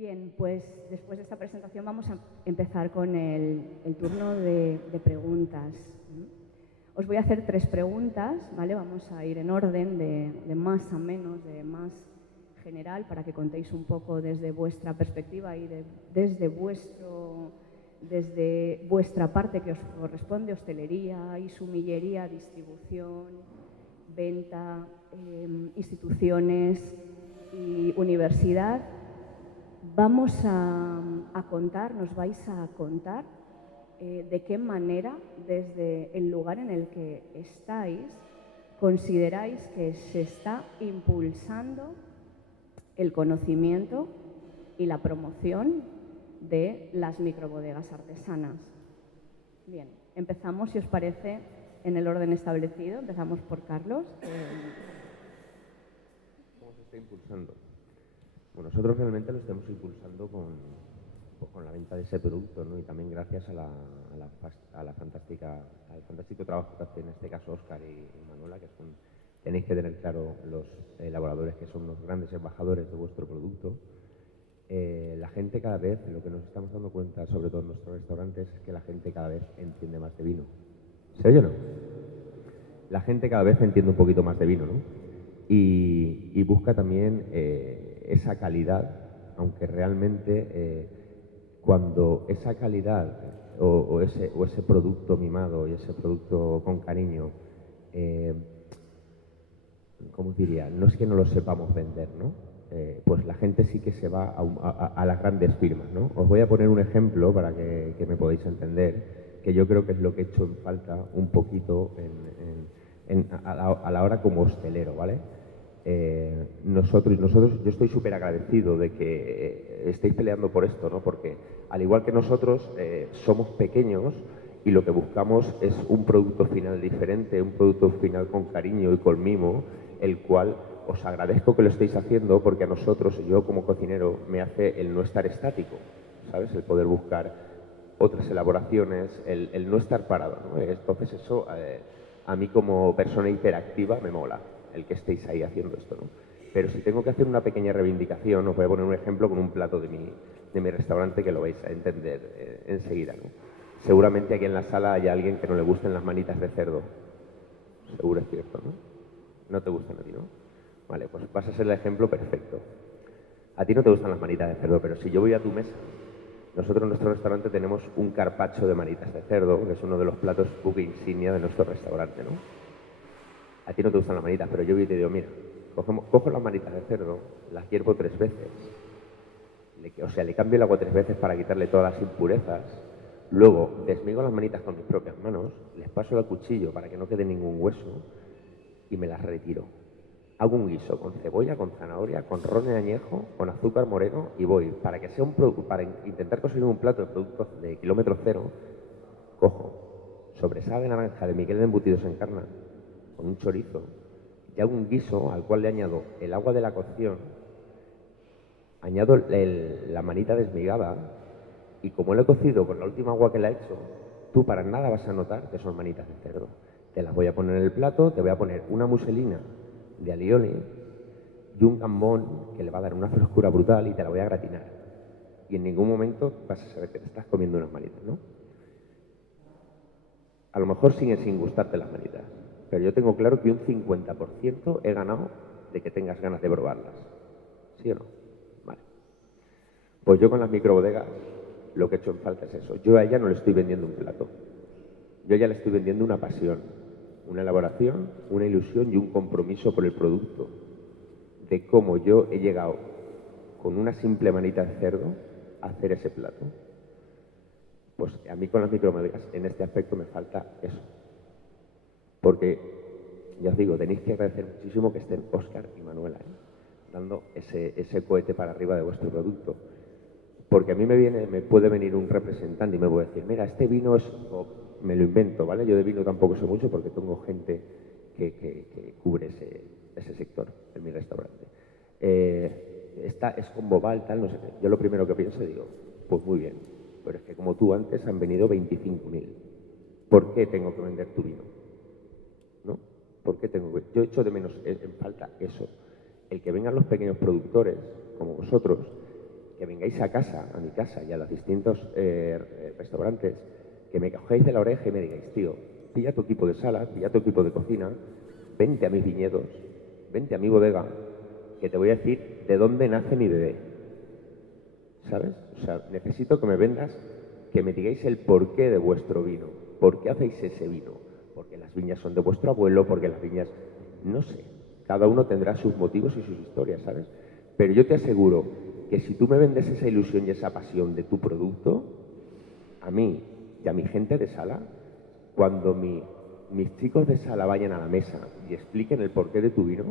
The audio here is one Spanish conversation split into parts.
Bien, pues después de esta presentación vamos a empezar con el turno de preguntas. Os voy a hacer 3 preguntas, ¿vale? Vamos a ir en orden de más a menos, de más general, para que contéis un poco desde vuestra perspectiva y desde vuestra parte que os corresponde, hostelería y sumillería, distribución, venta, instituciones y universidad. Vamos a contar, nos vais a contar de qué manera, desde el lugar en el que estáis, consideráis que se está impulsando el conocimiento y la promoción de las microbodegas artesanas. Bien, empezamos, si os parece, en el orden establecido. Empezamos por Carlos. ¿Cómo se está impulsando? Bueno, nosotros realmente lo estamos impulsando con la venta de ese producto, ¿no? Y también gracias al fantástico trabajo que hacen en este caso Óscar y Manuela, que tenéis que tener claro los elaboradores que son los grandes embajadores de vuestro producto. La gente cada vez, lo que nos estamos dando cuenta, sobre todo en nuestros restaurantes, es que la gente cada vez entiende más de vino. ¿Se oye o no? La gente cada vez entiende un poquito más de vino, ¿no? Y busca también esa calidad, aunque realmente cuando esa calidad o ese producto mimado y ese producto con cariño, ¿cómo diría? No es que no lo sepamos vender, ¿no? Pues la gente sí que se va a las grandes firmas, ¿no? Os voy a poner un ejemplo para que me podáis entender, que yo creo que es lo que he hecho en falta un poquito a la hora como hostelero, ¿vale? Nosotros, yo estoy súper agradecido de que estéis peleando por esto, ¿no? Porque al igual que nosotros somos pequeños y lo que buscamos es un producto final diferente, un producto final con cariño y con mimo, el cual os agradezco que lo estéis haciendo, porque a nosotros, yo como cocinero, me hace el no estar estático, ¿sabes? El poder buscar otras elaboraciones, el no estar parado, ¿no? Entonces eso a mí como persona hiperactiva me mola, el que estéis ahí haciendo esto, ¿no? Pero si tengo que hacer una pequeña reivindicación, os voy a poner un ejemplo con un plato de mi restaurante que lo vais a entender enseguida, ¿no? Seguramente aquí en la sala hay alguien que no le gusten las manitas de cerdo. Seguro es cierto, ¿no? No te gustan a ti, ¿no? Vale, pues vas a ser el ejemplo perfecto. A ti no te gustan las manitas de cerdo, pero si yo voy a tu mesa, nosotros en nuestro restaurante tenemos un carpaccio de manitas de cerdo, que es uno de los platos buque insignia de nuestro restaurante, ¿no? A ti no te gustan las manitas, pero yo voy y te digo, mira, cojo las manitas de cerdo, las hiervo 3 veces, le cambio el agua 3 veces para quitarle todas las impurezas, luego desmigo las manitas con mis propias manos, les paso el cuchillo para que no quede ningún hueso y me las retiro. Hago un guiso con cebolla, con zanahoria, con ron de añejo, con azúcar moreno y voy, para intentar conseguir un plato de productos de kilómetro cero, cojo sobrasada de naranja de Miguel de Embutidos en Carna, con un chorizo, y hago un guiso al cual le añado el agua de la cocción, añado la manita desmigada, y como lo he cocido con la última agua que le he hecho, tú para nada vas a notar que son manitas de cerdo. Te las voy a poner en el plato, te voy a poner una muselina de alioli y un gambón que le va a dar una frescura brutal y te la voy a gratinar. Y en ningún momento vas a saber que te estás comiendo unas manitas, ¿no? A lo mejor siguen sin gustarte las manitas, pero yo tengo claro que un 50% he ganado de que tengas ganas de probarlas. ¿Sí o no? Vale. Pues yo con las microbodegas lo que he hecho en falta es eso. Yo a ella no le estoy vendiendo un plato. Yo a ella le estoy vendiendo una pasión, una elaboración, una ilusión y un compromiso por el producto. De cómo yo he llegado con una simple manita de cerdo a hacer ese plato. Pues a mí con las microbodegas en este aspecto me falta eso. Porque, ya os digo, tenéis que agradecer muchísimo que estén Óscar y Manuela, dando ese cohete para arriba de vuestro producto. Porque a mí me puede venir un representante y me puede decir, mira, este vino es, o me lo invento, ¿vale? Yo de vino tampoco sé mucho porque tengo gente que cubre ese sector en mi restaurante. Es con Bobal, tal, no sé qué. Yo lo primero que pienso digo, pues muy bien, pero es que como tú antes han venido 25.000. ¿Por qué tengo que vender tu vino? ¿No? ¿Por qué yo echo de menos en falta eso, el que vengan los pequeños productores, como vosotros, que vengáis a casa, a mi casa y a los distintos restaurantes, que me cogéis de la oreja y me digáis, tío, pilla tu equipo de sala, pilla tu equipo de cocina, vente a mis viñedos, vente a mi bodega, que te voy a decir de dónde nace mi bebé. ¿Sabes? O sea, necesito que me vendas, que me digáis el porqué de vuestro vino, por qué hacéis ese vino, porque las viñas son de vuestro abuelo, porque las viñas, no sé, cada uno tendrá sus motivos y sus historias, ¿sabes? Pero yo te aseguro que si tú me vendes esa ilusión y esa pasión de tu producto, a mí y a mi gente de sala, cuando mis chicos de sala vayan a la mesa y expliquen el porqué de tu vino,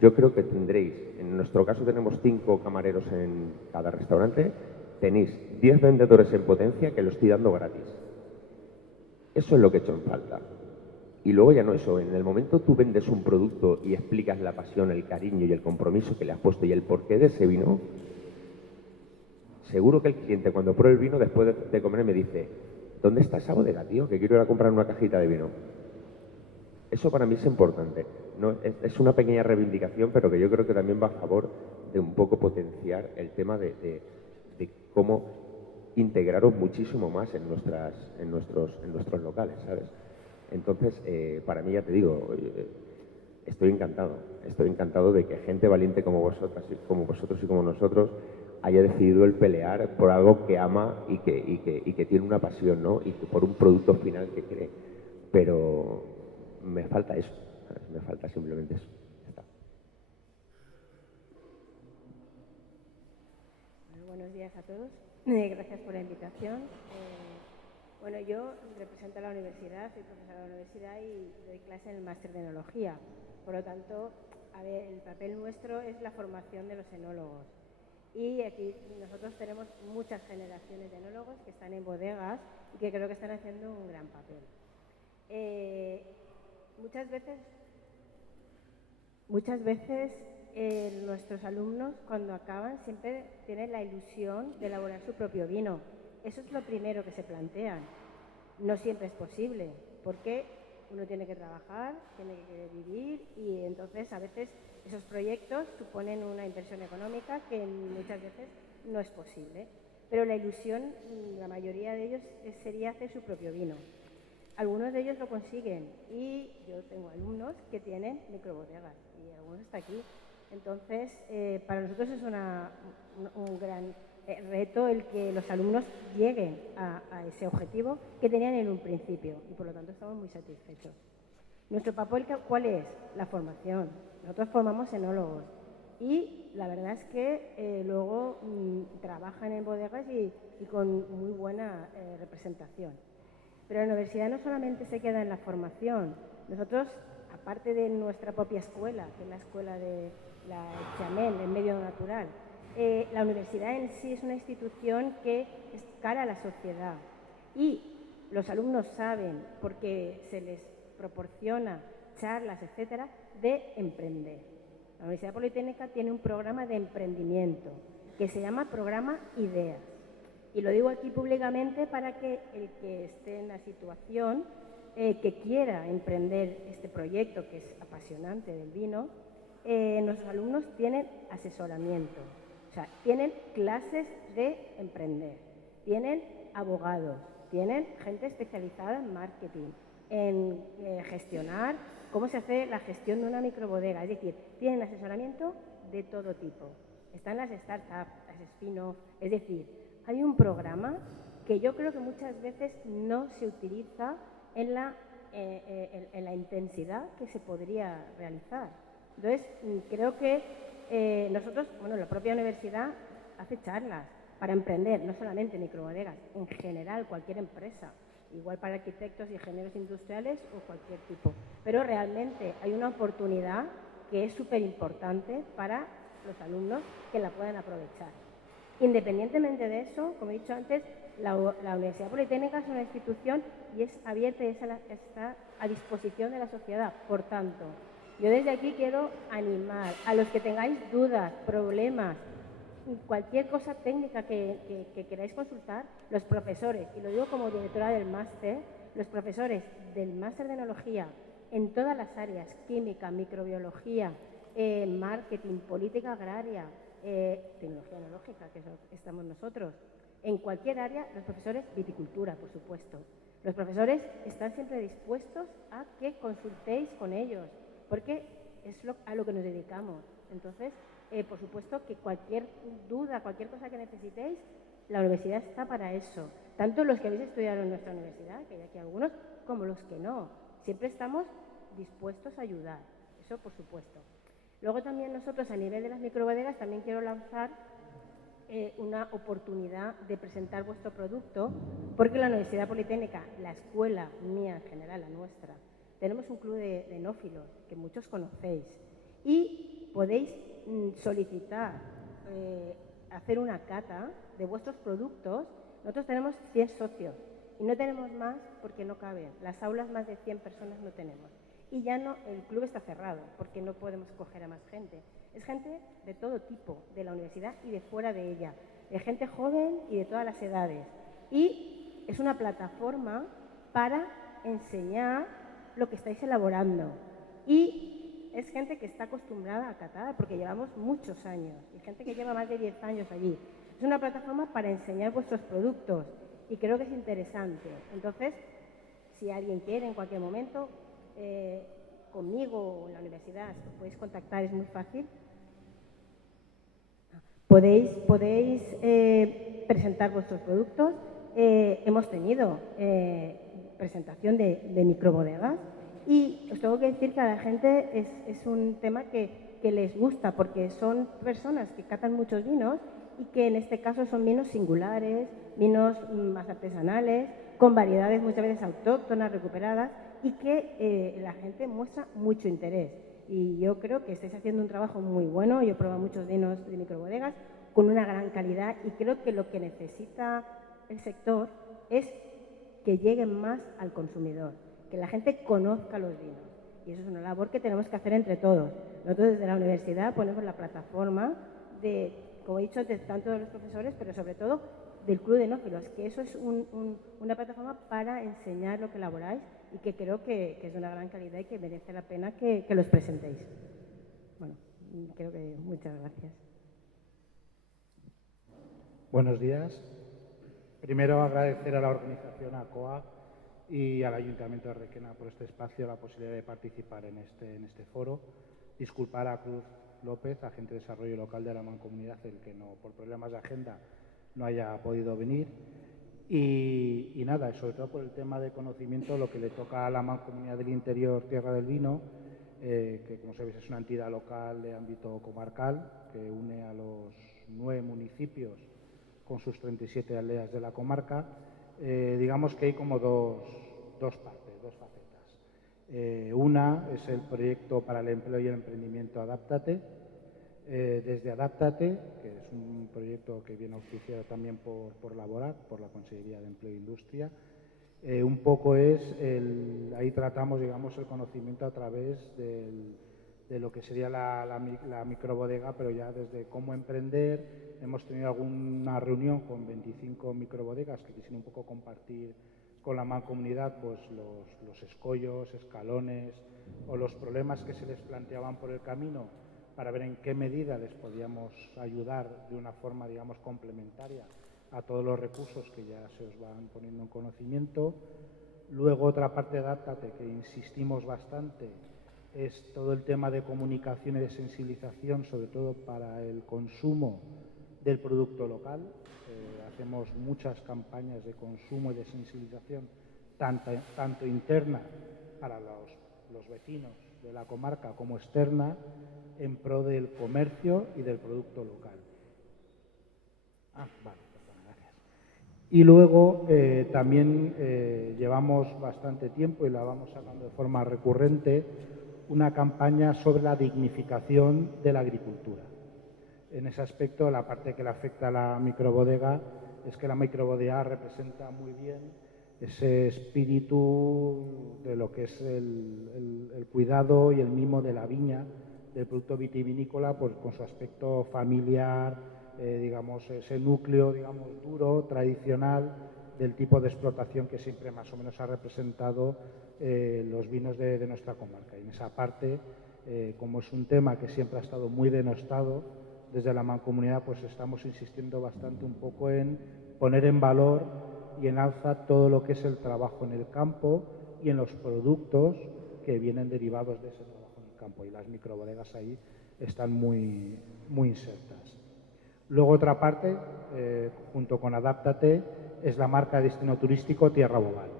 yo creo que tendréis, en nuestro caso tenemos 5 camareros en cada restaurante, tenéis 10 vendedores en potencia que lo estoy dando gratis. Eso es lo que he hecho en falta. Y luego ya no eso, en el momento tú vendes un producto y explicas la pasión, el cariño y el compromiso que le has puesto y el porqué de ese vino, seguro que el cliente cuando pruebe el vino después de comer me dice, ¿dónde está esa bodega, tío? Que quiero ir a comprar una cajita de vino. Eso para mí es importante. No, es una pequeña reivindicación, pero que yo creo que también va a favor de un poco potenciar el tema de cómo integraros muchísimo más en nuestros locales, ¿sabes? Entonces, para mí, ya te digo, estoy encantado de que gente valiente como vosotros y como nosotros haya decidido el pelear por algo que ama y que tiene una pasión, ¿no? Y que por un producto final que cree. Pero me falta eso, ¿sabes? Me falta simplemente eso. Ya está. Bueno, buenos días a todos. Gracias por la invitación. Bueno, yo represento a la universidad, soy profesora de la universidad y doy clase en el máster de enología. Por lo tanto, a ver, el papel nuestro es la formación de los enólogos. Y aquí nosotros tenemos muchas generaciones de enólogos que están en bodegas y que creo que están haciendo un gran papel. Muchas veces nuestros alumnos cuando acaban siempre tienen la ilusión de elaborar su propio vino. Eso es lo primero que se plantean. No siempre es posible, porque uno tiene que trabajar, tiene que vivir y entonces a veces esos proyectos suponen una inversión económica que muchas veces no es posible. Pero la ilusión, la mayoría de ellos, sería hacer su propio vino. Algunos de ellos lo consiguen y yo tengo alumnos que tienen microbodegas y algunos están aquí. Entonces, para nosotros es un gran reto el que los alumnos lleguen a ese objetivo que tenían en un principio y por lo tanto estamos muy satisfechos. Nuestro papel, ¿cuál es? La formación. Nosotros formamos enólogos y la verdad es que luego trabajan en bodegas y con muy buena representación. Pero la universidad no solamente se queda en la formación. Nosotros, aparte de nuestra propia escuela, que es la escuela de la Chamel, el medio natural, la universidad en sí es una institución que es cara a la sociedad. Y los alumnos saben, porque se les proporciona charlas, etcétera, de emprender. La Universidad Politécnica tiene un programa de emprendimiento que se llama Programa Ideas. Y lo digo aquí públicamente para que el que esté en la situación, que quiera emprender este proyecto, que es apasionante del vino, nuestros alumnos tienen asesoramiento, o sea, tienen clases de emprender, tienen abogados, tienen gente especializada en marketing, en gestionar cómo se hace la gestión de una microbodega, es decir, tienen asesoramiento de todo tipo. Están las startups, las spin-off, es decir, hay un programa que yo creo que muchas veces no se utiliza en la intensidad que se podría realizar. Entonces, creo que nosotros, bueno, la propia universidad hace charlas para emprender, no solamente microbodegas, en general cualquier empresa, igual para arquitectos y ingenieros industriales o cualquier tipo. Pero realmente hay una oportunidad que es súper importante para los alumnos que la puedan aprovechar. Independientemente de eso, como he dicho antes, la Universidad Politécnica es una institución y es abierta y está a disposición de la sociedad. Por tanto, yo desde aquí quiero animar a los que tengáis dudas, problemas, cualquier cosa técnica que queráis consultar, los profesores, y lo digo como directora del máster, los profesores del máster de enología en todas las áreas, química, microbiología, marketing, política agraria, tecnología tecnológica, que estamos nosotros. En cualquier área, los profesores, viticultura, por supuesto. Los profesores están siempre dispuestos a que consultéis con ellos, porque es a lo que nos dedicamos. Entonces, por supuesto que cualquier duda, cualquier cosa que necesitéis, la universidad está para eso. Tanto los que habéis estudiado en nuestra universidad, que hay aquí algunos, como los que no. Siempre estamos dispuestos a ayudar, eso por supuesto. Luego también nosotros, a nivel de las microbodegas, también quiero lanzar una oportunidad de presentar vuestro producto, porque la Universidad Politécnica, la escuela mía en general, la nuestra, tenemos un club de enófilos que muchos conocéis y podéis solicitar hacer una cata de vuestros productos. Nosotros tenemos 100 socios y no tenemos más porque no caben. Las aulas más de 100 personas no tenemos. Y ya no, el club está cerrado porque no podemos coger a más gente. Es gente de todo tipo, de la universidad y de fuera de ella, de gente joven y de todas las edades. Y es una plataforma para enseñar lo que estáis elaborando. Y es gente que está acostumbrada a catar, porque llevamos muchos años, y gente que lleva más de 10 años allí. Es una plataforma para enseñar vuestros productos y creo que es interesante. Entonces, si alguien quiere en cualquier momento, conmigo o en la universidad, os podéis contactar, es muy fácil. Podéis presentar vuestros productos. Hemos tenido presentación de microbodegas y os tengo que decir que a la gente es un tema que les gusta, porque son personas que catan muchos vinos y que en este caso son vinos singulares, vinos más artesanales, con variedades muchas veces autóctonas, recuperadas, y que la gente muestra mucho interés. Y yo creo que estáis haciendo un trabajo muy bueno. Yo he probado muchos vinos de microbodegas con una gran calidad y creo que lo que necesita el sector es que lleguen más al consumidor, que la gente conozca los vinos. Y eso es una labor que tenemos que hacer entre todos. Nosotros desde la universidad ponemos la plataforma de, como he dicho, de tanto de los profesores, pero sobre todo del Club de Enófilos, que eso es una plataforma para enseñar lo que elaboráis y que creo que es de una gran calidad y que merece la pena que los presentéis. Bueno, creo que muchas gracias. Buenos días. Primero agradecer a la organización, a COA y al Ayuntamiento de Requena por este espacio, la posibilidad de participar en este foro. Disculpar a Cruz López, agente de desarrollo local de la Mancomunidad, el que no, por problemas de agenda no haya podido venir. Y nada, sobre todo por el tema de conocimiento, lo que le toca a la Mancomunidad del Interior Tierra del Vino, que como sabéis es una entidad local de ámbito comarcal que une a los 9 municipios con sus 37 aldeas de la comarca. Digamos que hay como dos partes, dos facetas. Una es el proyecto para el empleo y el emprendimiento Adáptate. Desde Adáptate, que es un proyecto que viene auspiciado también por Laborat, por la Consejería de Empleo e Industria, un poco ahí tratamos, digamos, el conocimiento a través de lo que sería la microbodega, pero ya desde cómo emprender. Hemos tenido alguna reunión con 25 microbodegas que quisieron un poco compartir con la mancomunidad pues, los escollos, escalones o los problemas que se les planteaban por el camino, para ver en qué medida les podíamos ayudar de una forma, digamos, complementaria a todos los recursos que ya se os van poniendo en conocimiento. Luego, otra parte de Adáptate que insistimos bastante es todo el tema de comunicación y de sensibilización, sobre todo para el consumo del producto local. Hacemos muchas campañas de consumo y de sensibilización, tanto interna para los vecinos de la comarca como externa, en pro del comercio y del producto local. Vale, gracias. Y luego también llevamos bastante tiempo y la vamos sacando de forma recurrente una campaña sobre la dignificación de la agricultura. En ese aspecto, la parte que le afecta a la microbodega es que la microbodega representa muy bien ese espíritu de lo que es el cuidado y el mimo de la viña, del producto vitivinícola, pues con su aspecto familiar, digamos, ese núcleo, digamos, duro, tradicional, del tipo de explotación que siempre más o menos ha representado los vinos de nuestra comarca. Y en esa parte, como es un tema que siempre ha estado muy denostado desde la Mancomunidad pues estamos insistiendo bastante un poco en poner en valor y en alza todo lo que es el trabajo en el campo y en los productos que vienen derivados de ese trabajo en el campo, y las microbodegas ahí están muy insertas. Luego otra parte, junto con Adáptate, es la marca de destino turístico Tierra Boval.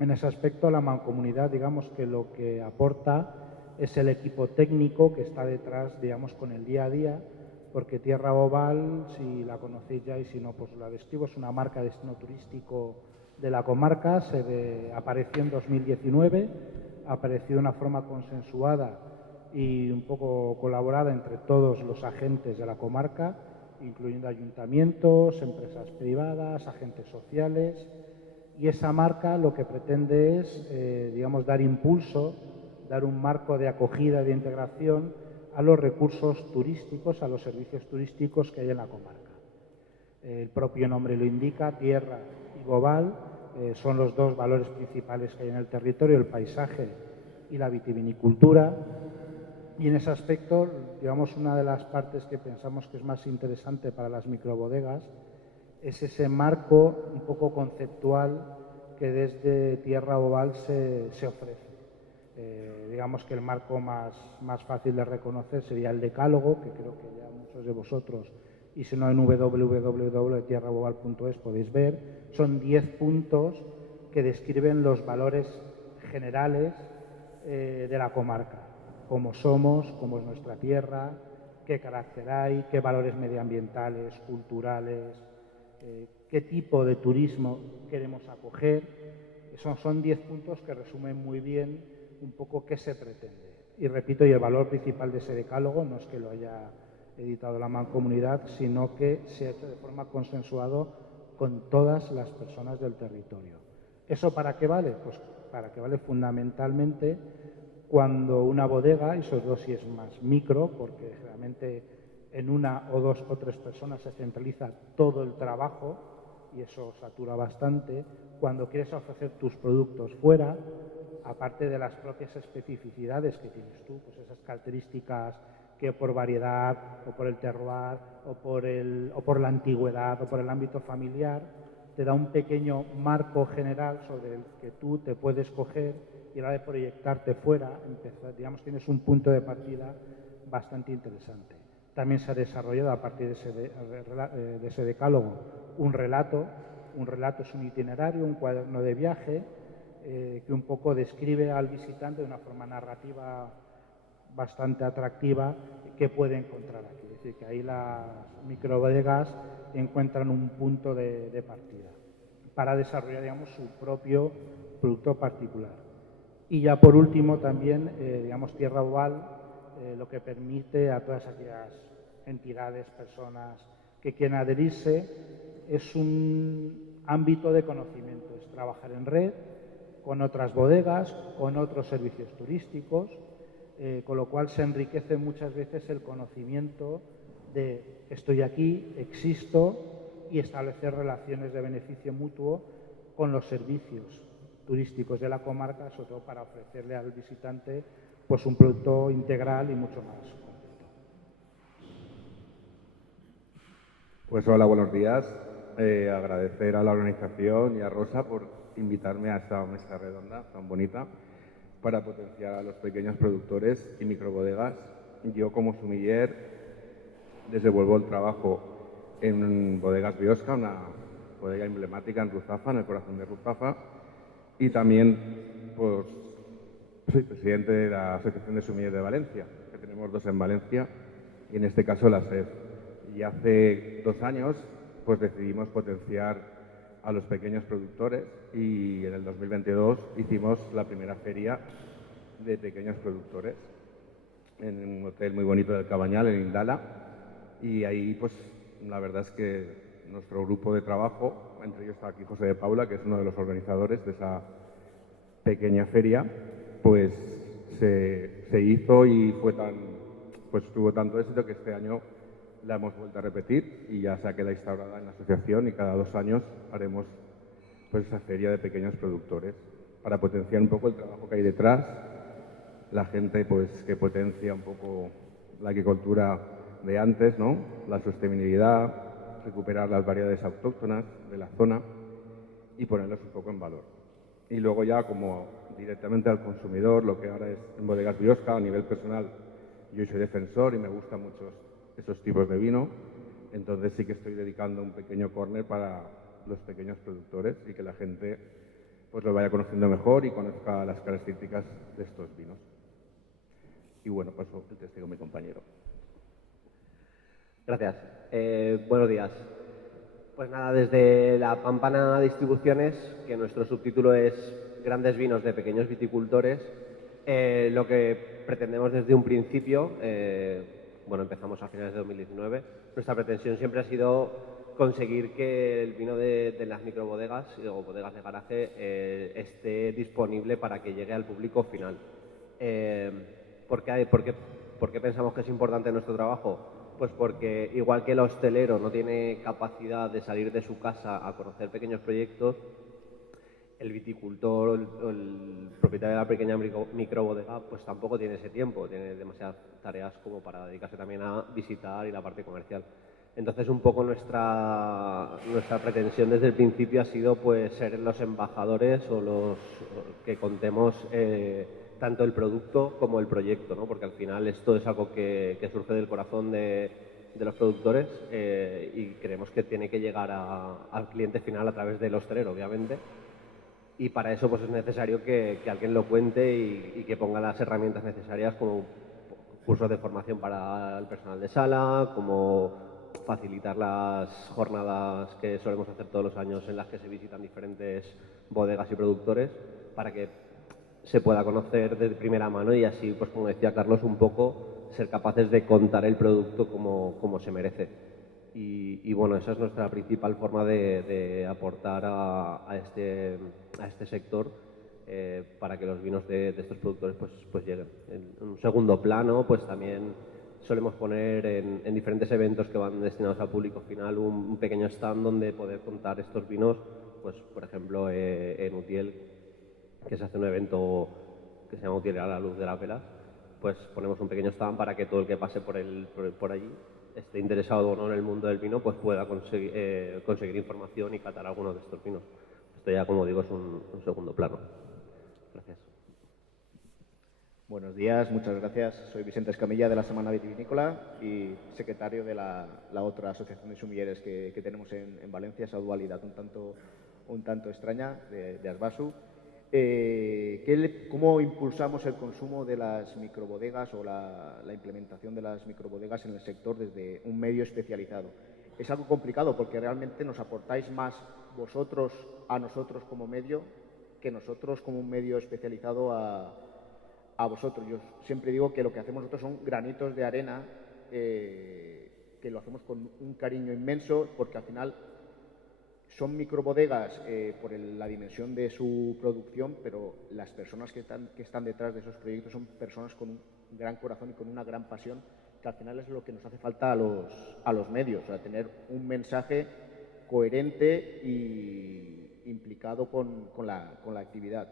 En ese aspecto la Mancomunidad, digamos que lo que aporta es el equipo técnico que está detrás, digamos, con el día a día, porque Tierra Boval, si la conocéis ya y si no, pues la describo, es una marca de destino turístico de la comarca, apareció en 2019, apareció de una forma consensuada y un poco colaborada entre todos los agentes de la comarca, incluyendo ayuntamientos, empresas privadas, agentes sociales, y esa marca lo que pretende es, digamos, dar impulso, dar un marco de acogida, de integración a los recursos turísticos, a los servicios turísticos que hay en la comarca. El propio nombre lo indica, tierra y boval son los dos valores principales que hay en el territorio, el paisaje y la vitivinicultura. Y en ese aspecto, digamos, una de las partes que pensamos que es más interesante para las microbodegas es ese marco un poco conceptual que desde Tierra Boval se ofrece. Digamos que el marco más fácil de reconocer sería el decálogo, que creo que ya muchos de vosotros, y si no en www.tierraboval.es podéis ver. Son 10 puntos que describen los valores generales de la comarca. Cómo somos, cómo es nuestra tierra, qué carácter hay, qué valores medioambientales, culturales, qué tipo de turismo queremos acoger. Son 10 puntos que resumen muy bien un poco qué se pretende. Y repito, y el valor principal de ese decálogo no es que lo haya editado la Mancomunidad, sino que se ha hecho de forma consensuada con todas las personas del territorio. ¿Eso para qué vale? Pues para que vale fundamentalmente cuando una bodega, y sobre todo si es más micro, porque generalmente en una o dos o tres personas se centraliza todo el trabajo y eso satura bastante, cuando quieres ofrecer tus productos fuera, aparte de las propias especificidades que tienes tú, pues esas características que por variedad o por el terroir o por la antigüedad o por el ámbito familiar, te da un pequeño marco general sobre el que tú te puedes coger y a la hora de proyectarte fuera, digamos, tienes un punto de partida bastante interesante. También se ha desarrollado a partir de ese decálogo un relato. Un relato es un itinerario, un cuaderno de viaje que un poco describe al visitante de una forma narrativa bastante atractiva qué puede encontrar aquí. Es decir, que ahí las microbodegas encuentran un punto de partida para desarrollar, digamos, su propio producto particular. Y ya por último también, digamos, Tierra Boval lo que permite a todas aquellas entidades, personas que quieran adherirse, es un ámbito de conocimiento, es trabajar en red con otras bodegas, con otros servicios turísticos, con lo cual se enriquece muchas veces el conocimiento de estoy aquí, existo, y establecer relaciones de beneficio mutuo con los servicios turísticos de la comarca, sobre todo para ofrecerle al visitante pues un producto integral y mucho más completo. Pues hola, buenos días. Agradecer a la organización y a Rosa por invitarme a esta mesa redonda tan bonita para potenciar a los pequeños productores y microbodegas. Yo como sumiller desenvuelvo el trabajo en Bodegas Biosca, una bodega emblemática en Ruzafa, en el corazón de Ruzafa, y también pues, soy presidente de la Asociación de Sumiller de Valencia, que tenemos dos en Valencia, y en este caso la SED. Y hace 2 años pues decidimos potenciar a los pequeños productores y en el 2022 hicimos la primera feria de pequeños productores en un hotel muy bonito del Cabañal, en Indala, y ahí pues la verdad es que nuestro grupo de trabajo, entre ellos está aquí José de Paula, que es uno de los organizadores de esa pequeña feria, pues se hizo y tuvo tanto éxito que este año la hemos vuelto a repetir y ya se queda instaurada en la asociación, y cada 2 años haremos pues esa feria de pequeños productores para potenciar un poco el trabajo que hay detrás, la gente pues que potencia un poco la agricultura de antes, ¿no? La sostenibilidad, recuperar las variedades autóctonas de la zona y ponerlas un poco en valor. Y luego ya como directamente al consumidor, lo que ahora es en Bodegas Biosca, a nivel personal, yo soy defensor y me gustan mucho esos tipos de vino, entonces sí que estoy dedicando un pequeño córner para los pequeños productores y que la gente pues lo vaya conociendo mejor y conozca las características de estos vinos. Y bueno, paso el testigo a mi compañero. Gracias. Buenos días. Pues nada, desde la Pampana Distribuciones, que nuestro subtítulo es Grandes vinos de pequeños viticultores, lo que pretendemos desde un principio, bueno, empezamos a finales de 2019, nuestra pretensión siempre ha sido conseguir que el vino de las microbodegas o bodegas de garaje esté disponible para que llegue al público final. ¿Por qué pensamos que es importante nuestro trabajo? Pues porque igual que el hostelero no tiene capacidad de salir de su casa a conocer pequeños proyectos, el viticultor o el propietario de la pequeña microbodega pues tampoco tiene ese tiempo, tiene demasiadas tareas como para dedicarse también a visitar y la parte comercial. Entonces un poco nuestra pretensión desde el principio ha sido pues ser los embajadores o los que contemos tanto el producto como el proyecto, ¿no? Porque al final esto es algo que surge del corazón de los productores y creemos que tiene que llegar al cliente final a través del hostelero, obviamente. Y para eso pues es necesario que alguien lo cuente y que ponga las herramientas necesarias como cursos de formación para el personal de sala, como facilitar las jornadas que solemos hacer todos los años en las que se visitan diferentes bodegas y productores para que se pueda conocer de primera mano y así, pues como decía Carlos, un poco ser capaces de contar el producto como se merece. Y bueno, esa es nuestra principal forma de aportar a este sector para que los vinos de estos productores pues lleguen. En un segundo plano, pues también solemos poner en diferentes eventos que van destinados al público final un pequeño stand donde poder contar estos vinos, pues por ejemplo en Utiel, que se hace un evento que se llama Utiel a la luz de las velas, pues ponemos un pequeño stand para que todo el que pase por allí, esté interesado o no en el mundo del vino, pues pueda conseguir información y catar algunos de estos vinos. Esto ya, como digo, es un segundo plano. Gracias. Buenos días, muchas gracias. Soy Vicente Escamilla de la Semana Vitivinícola y secretario de la otra asociación de sumilleres que tenemos en Valencia, esa dualidad un tanto extraña de Asbasu. ¿Cómo impulsamos el consumo de las microbodegas o la implementación de las microbodegas en el sector desde un medio especializado? Es algo complicado porque realmente nos aportáis más vosotros a nosotros como medio que nosotros como un medio especializado a vosotros. Yo siempre digo que lo que hacemos nosotros son granitos de arena, que lo hacemos con un cariño inmenso porque al final son microbodegas por la dimensión de su producción, pero las personas que están detrás de esos proyectos son personas con un gran corazón y con una gran pasión, que al final es lo que nos hace falta a los medios, o sea, tener un mensaje coherente y implicado con la actividad.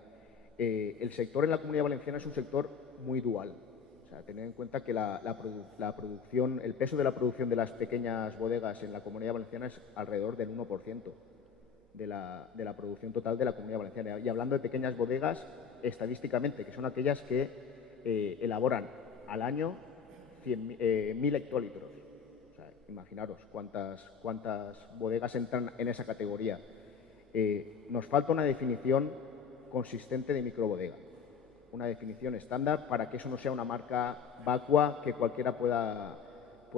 El sector en la Comunidad Valenciana es un sector muy dual. O sea, tener en cuenta que la producción, el peso de la producción de las pequeñas bodegas en la Comunidad Valenciana es alrededor del 1% de la producción total de la Comunidad Valenciana. Y hablando de pequeñas bodegas, estadísticamente, que son aquellas que elaboran al año 1.000 hectolitros. O sea, imaginaros cuántas bodegas entran en esa categoría. Nos falta una definición consistente de microbodega, una definición estándar para que eso no sea una marca vacua que cualquiera pueda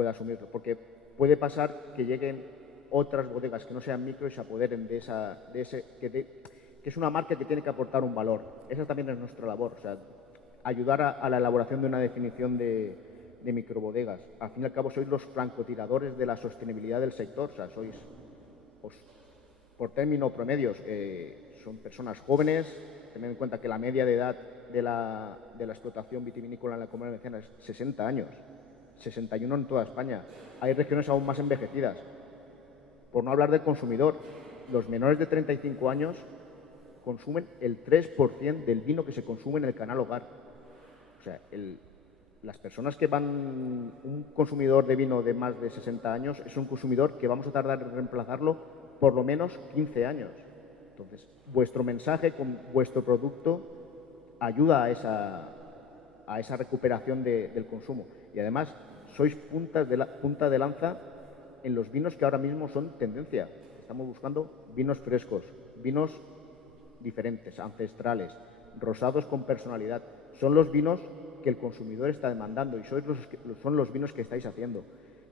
asumirlo, porque puede pasar que lleguen otras bodegas que no sean micro y se apoderen que es una marca que tiene que aportar un valor. Esa también es nuestra labor, o sea, ayudar a la elaboración de una definición de microbodegas. Al fin y al cabo sois los francotiradores de la sostenibilidad del sector, o sea, sois, por término promedios, son personas jóvenes. Tened en cuenta que la media de edad de la explotación vitivinícola en la Comunidad Valenciana es 60 años, 61 en toda España. Hay regiones aún más envejecidas. Por no hablar del consumidor, los menores de 35 años consumen el 3% del vino que se consume en el canal hogar. O sea, las personas que van, un consumidor de vino de más de 60 años es un consumidor que vamos a tardar en reemplazarlo por lo menos 15 años. Entonces, vuestro mensaje con vuestro producto ayuda a esa recuperación del consumo. Y además, sois punta de lanza en los vinos que ahora mismo son tendencia. Estamos buscando vinos frescos, vinos diferentes, ancestrales, rosados con personalidad. Son los vinos que el consumidor está demandando y son los vinos que estáis haciendo.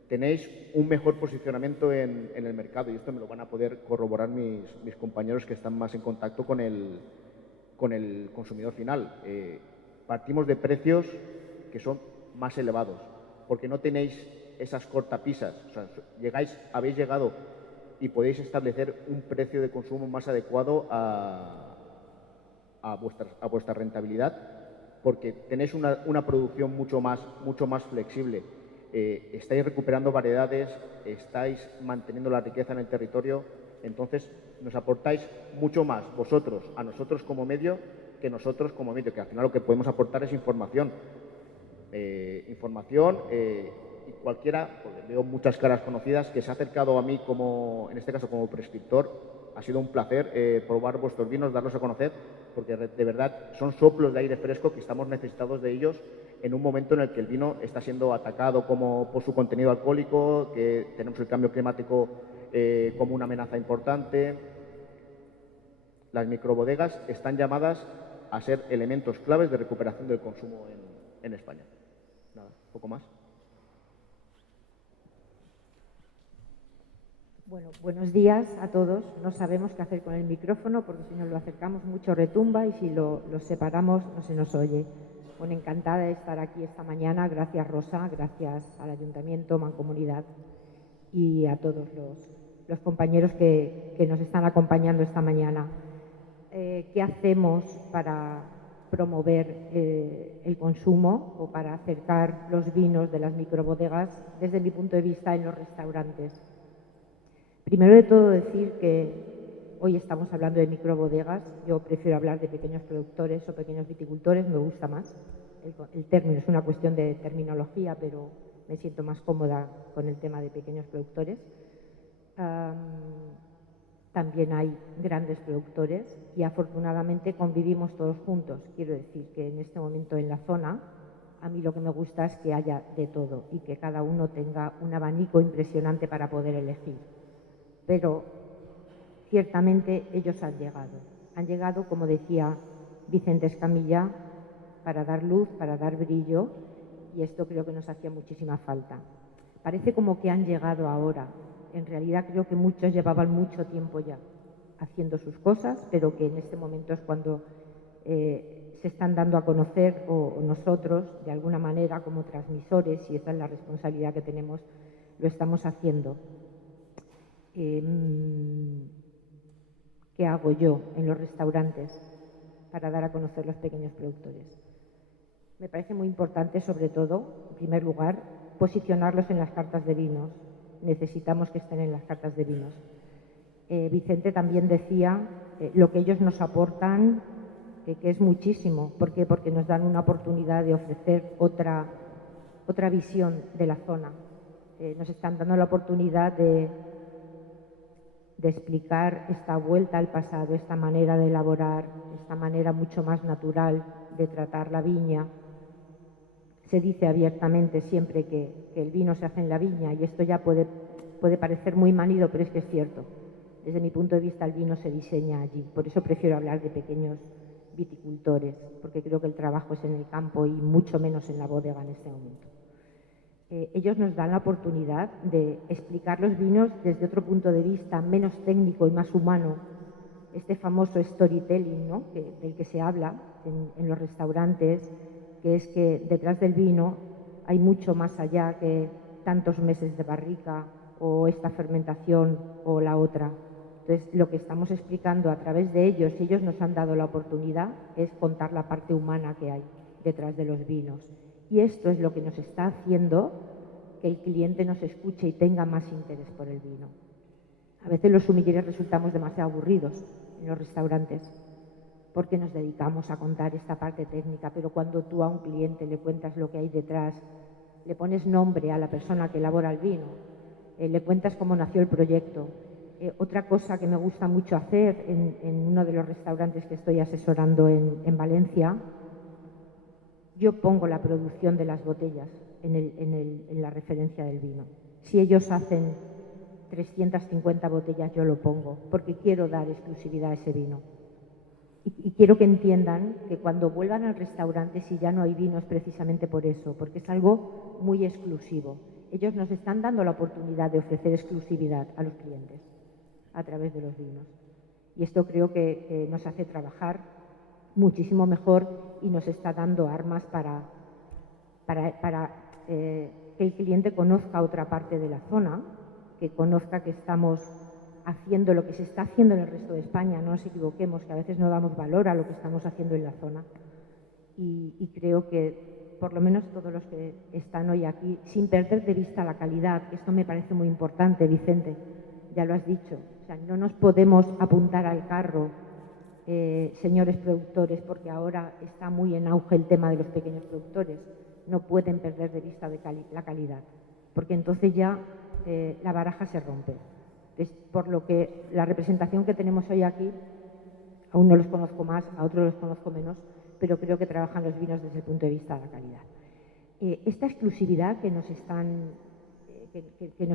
Tenéis un mejor posicionamiento en el mercado y esto me lo van a poder corroborar mis compañeros que están más en contacto con el consumidor final. Partimos de precios que son más elevados porque no tenéis esas cortapisas. O sea, habéis llegado y podéis establecer un precio de consumo más adecuado a vuestra rentabilidad porque tenéis una producción mucho más flexible. Estáis recuperando variedades, estáis manteniendo la riqueza en el territorio, entonces nos aportáis mucho más vosotros a nosotros como medio que nosotros como medio, que al final lo que podemos aportar es información. Y cualquiera, porque veo muchas caras conocidas, que se ha acercado a mí en este caso como prescriptor. Ha sido un placer probar vuestros vinos, darlos a conocer, porque de verdad son soplos de aire fresco que estamos necesitados de ellos en un momento en el que el vino está siendo atacado por su contenido alcohólico, que tenemos el cambio climático como una amenaza importante. Las microbodegas están llamadas a ser elementos claves de recuperación del consumo en España. Nada, poco más. Bueno, buenos días a todos. No sabemos qué hacer con el micrófono porque si nos lo acercamos mucho retumba y si lo separamos no se nos oye. Bueno, encantada de estar aquí esta mañana. Gracias, Rosa. Gracias al Ayuntamiento, Mancomunidad y a todos los compañeros que nos están acompañando esta mañana. ¿Qué hacemos para promover el consumo o para acercar los vinos de las microbodegas desde mi punto de vista en los restaurantes? Primero de todo decir que hoy estamos hablando de microbodegas. Yo prefiero hablar de pequeños productores o pequeños viticultores, me gusta más. El término es una cuestión de terminología, pero me siento más cómoda con el tema de pequeños productores. También hay grandes productores y afortunadamente convivimos todos juntos. Quiero decir que en este momento en la zona a mí lo que me gusta es que haya de todo y que cada uno tenga un abanico impresionante para poder elegir. Pero ciertamente ellos han llegado, como decía Vicente Escamilla, para dar luz, para dar brillo, y esto creo que nos hacía muchísima falta. Parece como que han llegado ahora. En realidad creo que muchos llevaban mucho tiempo ya haciendo sus cosas, pero que en este momento es cuando se están dando a conocer o nosotros, de alguna manera, como transmisores, y esa es la responsabilidad que tenemos, lo estamos haciendo. ¿Qué hago yo en los restaurantes para dar a conocer los pequeños productores? Me parece muy importante, sobre todo, en primer lugar, posicionarlos en las cartas de vinos. Necesitamos que estén en las cartas de vinos. Vicente también decía lo que ellos nos aportan, que es muchísimo. ¿Por qué? Porque nos dan una oportunidad de ofrecer otra visión de la zona. Nos están dando la oportunidad de explicar esta vuelta al pasado, esta manera de elaborar, esta manera mucho más natural de tratar la viña. Se dice abiertamente siempre que el vino se hace en la viña y esto ya puede parecer muy manido, pero es que es cierto. Desde mi punto de vista el vino se diseña allí, por eso prefiero hablar de pequeños viticultores, porque creo que el trabajo es en el campo y mucho menos en la bodega en este momento. Ellos nos dan la oportunidad de explicar los vinos desde otro punto de vista menos técnico y más humano, este famoso storytelling, ¿no? del que se habla en los restaurantes, que es que detrás del vino hay mucho más allá que tantos meses de barrica o esta fermentación o la otra. Entonces, lo que estamos explicando a través de ellos, y ellos nos han dado la oportunidad, es contar la parte humana que hay detrás de los vinos. Y esto es lo que nos está haciendo que el cliente nos escuche y tenga más interés por el vino. A veces los sumilleres resultamos demasiado aburridos en los restaurantes, porque nos dedicamos a contar esta parte técnica, pero cuando tú a un cliente le cuentas lo que hay detrás, le pones nombre a la persona que elabora el vino, le cuentas cómo nació el proyecto. Otra cosa que me gusta mucho hacer en uno de los restaurantes que estoy asesorando en Valencia, yo pongo la producción de las botellas en la referencia del vino. Si ellos hacen 350 botellas, yo lo pongo, porque quiero dar exclusividad a ese vino. Y quiero que entiendan que cuando vuelvan al restaurante, si ya no hay vino, es precisamente por eso, porque es algo muy exclusivo. Ellos nos están dando la oportunidad de ofrecer exclusividad a los clientes a través de los vinos. Y esto creo que nos hace trabajar muchísimo mejor y nos está dando armas para que el cliente conozca otra parte de la zona, que conozca que estamos haciendo lo que se está haciendo en el resto de España. No nos equivoquemos, que a veces no damos valor a lo que estamos haciendo en la zona. Y creo que, por lo menos todos los que están hoy aquí, sin perder de vista la calidad, que esto me parece muy importante, Vicente, ya lo has dicho. O sea, no nos podemos apuntar al carro, señores productores, porque ahora está muy en auge el tema de los pequeños productores. No pueden perder de vista la calidad, porque entonces ya la baraja se rompe. Es por lo que la representación que tenemos hoy aquí, a unos los conozco más, a otros los conozco menos, pero creo que trabajan los vinos desde el punto de vista de la calidad. Esta exclusividad que nos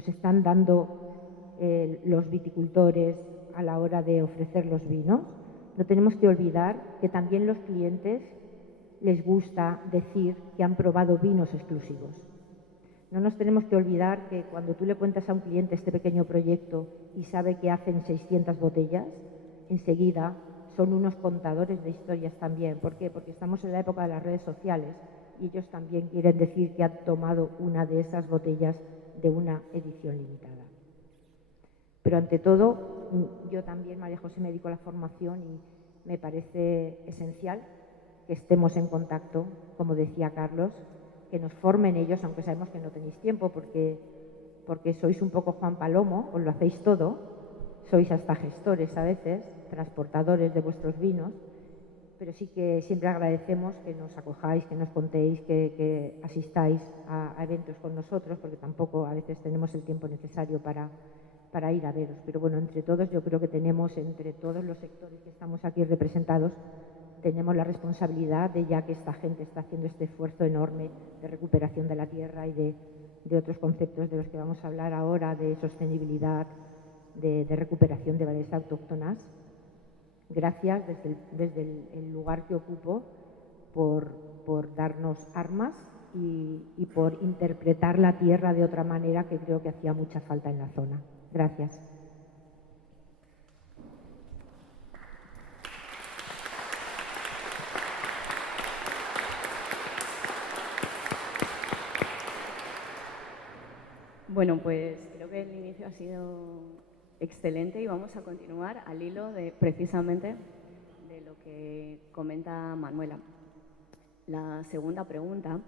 están dando los viticultores a la hora de ofrecer los vinos, no tenemos que olvidar que también los clientes les gusta decir que han probado vinos exclusivos. No nos tenemos que olvidar que cuando tú le cuentas a un cliente este pequeño proyecto y sabe que hacen 600 botellas, enseguida son unos contadores de historias también. ¿Por qué? Porque estamos en la época de las redes sociales y ellos también quieren decir que han tomado una de esas botellas de una edición limitada. Pero ante todo, yo también, María José, me dedico a la formación y me parece esencial que estemos en contacto, como decía Carlos, que nos formen ellos, aunque sabemos que no tenéis tiempo porque sois un poco Juan Palomo, os lo hacéis todo, sois hasta gestores a veces, transportadores de vuestros vinos, pero sí que siempre agradecemos que nos acojáis, que nos contéis, que asistáis a eventos con nosotros, porque tampoco a veces tenemos el tiempo necesario para ir a veros. Pero bueno, entre todos yo creo que tenemos, entre todos los sectores que estamos aquí representados, tenemos la responsabilidad de, ya que esta gente está haciendo este esfuerzo enorme de recuperación de la tierra y de otros conceptos de los que vamos a hablar ahora, de sostenibilidad, de recuperación de variedades autóctonas. Gracias desde el lugar que ocupo por darnos armas y por interpretar la tierra de otra manera que creo que hacía mucha falta en la zona. Gracias. Bueno, pues creo que el inicio ha sido excelente y vamos a continuar al hilo de precisamente de lo que comenta Manuela. La segunda pregunta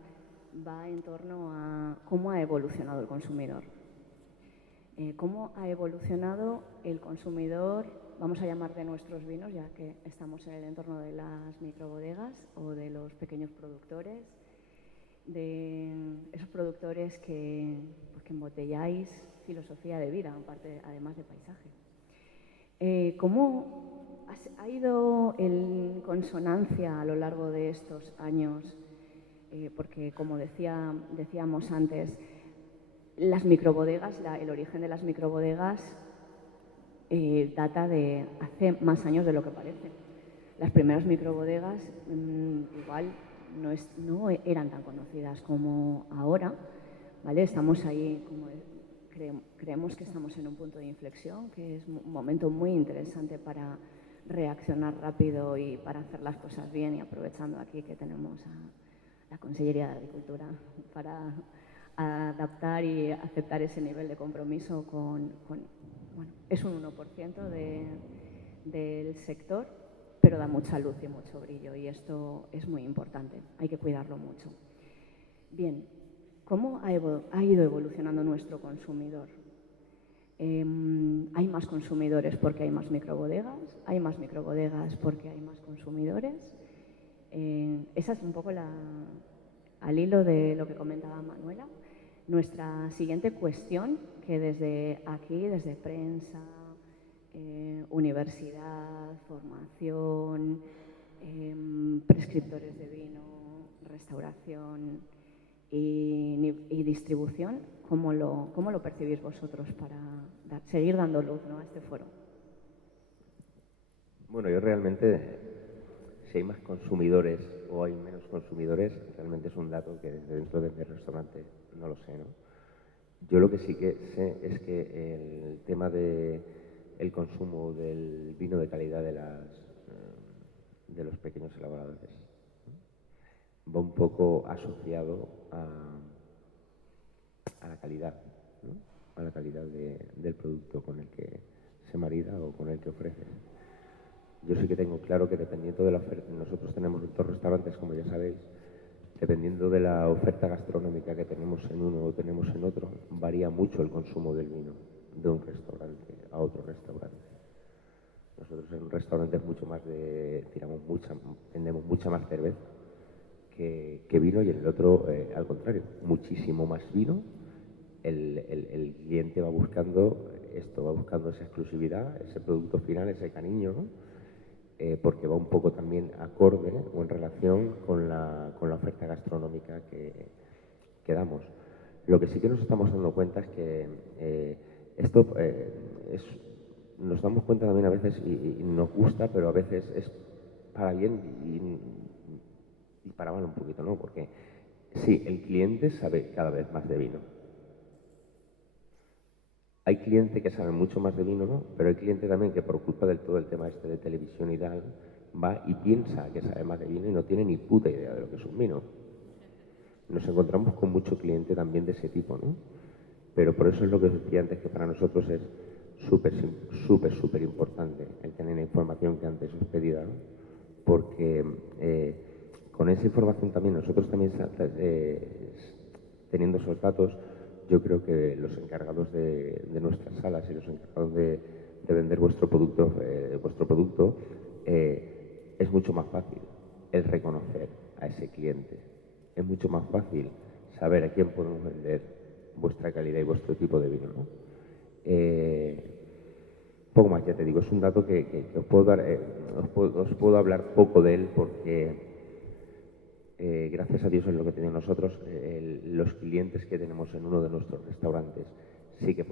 va en torno a cómo ha evolucionado el consumidor. ¿Cómo ha evolucionado el consumidor, vamos a llamar de nuestros vinos, ya que estamos en el entorno de las microbodegas o de los pequeños productores, de esos productores que embotelláis filosofía de vida, aparte, además de paisaje? ¿Cómo ha ido en consonancia a lo largo de estos años? Porque, como decíamos antes, las microbodegas, el origen de las microbodegas data de hace más años de lo que parece. Las primeras microbodegas igual no eran tan conocidas como ahora, ¿vale? Estamos ahí, creemos que estamos en un punto de inflexión, que es un momento muy interesante para reaccionar rápido y para hacer las cosas bien, y aprovechando aquí que tenemos a la Consellería de Agricultura para adaptar y aceptar ese nivel de compromiso bueno, es un 1% del sector, pero da mucha luz y mucho brillo, y esto es muy importante, hay que cuidarlo mucho. Bien, ¿cómo ha ido evolucionando nuestro consumidor? Ha hay más consumidores porque hay más microbodegas porque hay más consumidores. Esa es un poco al hilo de lo que comentaba Manuela. Nuestra siguiente cuestión, que desde aquí, desde prensa, universidad, formación, prescriptores de vino, restauración y distribución, ¿cómo lo percibís vosotros para seguir dando luz, ¿no?, a este foro? Bueno, yo realmente, si hay más consumidores o hay menos consumidores, realmente es un dato que desde dentro de mi restaurante no lo sé, ¿no? Yo lo que sí que sé es que el tema del consumo del vino de calidad de los pequeños elaboradores, ¿no?, va un poco asociado a la calidad, ¿no?, a la calidad del producto con el que se marida o con el que ofrece. Yo sí que tengo claro que dependiendo de la oferta, nosotros tenemos nuestros restaurantes, como ya sabéis, dependiendo de la oferta gastronómica que tenemos en uno o tenemos en otro, varía mucho el consumo del vino de un restaurante a otro restaurante. Nosotros en un restaurante es mucho más vendemos mucha más cerveza que vino, y en el otro, al contrario, muchísimo más vino. El cliente va buscando esto, va buscando esa exclusividad, ese producto final, ese cariño, ¿no?, porque va un poco también acorde o en relación con la oferta gastronómica que damos. Lo que sí que nos estamos dando cuenta es que esto nos damos cuenta también a veces, y nos gusta, pero a veces es para bien y para mal un poquito, ¿no? Porque sí, el cliente sabe cada vez más de vino. Hay cliente que sabe mucho más de vino, ¿no? Pero hay cliente también que, por culpa del todo el tema este de televisión y tal, va y piensa que sabe más de vino y no tiene ni puta idea de lo que es un vino. Nos encontramos con mucho cliente también de ese tipo, ¿no? Pero por eso es lo que os decía antes, que para nosotros es súper importante el tener la información que antes os pedía, ¿no? Porque con esa información también, nosotros también teniendo esos datos, yo creo que los encargados de nuestras salas y los encargados de vender vuestro producto, es mucho más fácil el reconocer a ese cliente. Es mucho más fácil saber a quién podemos vender vuestra calidad y vuestro tipo de vino, ¿no? Poco más, ya te digo, es un dato que os puedo dar, os puedo hablar poco de él porque gracias a Dios en lo que tenemos nosotros, los clientes que tenemos en uno de nuestros restaurantes sí que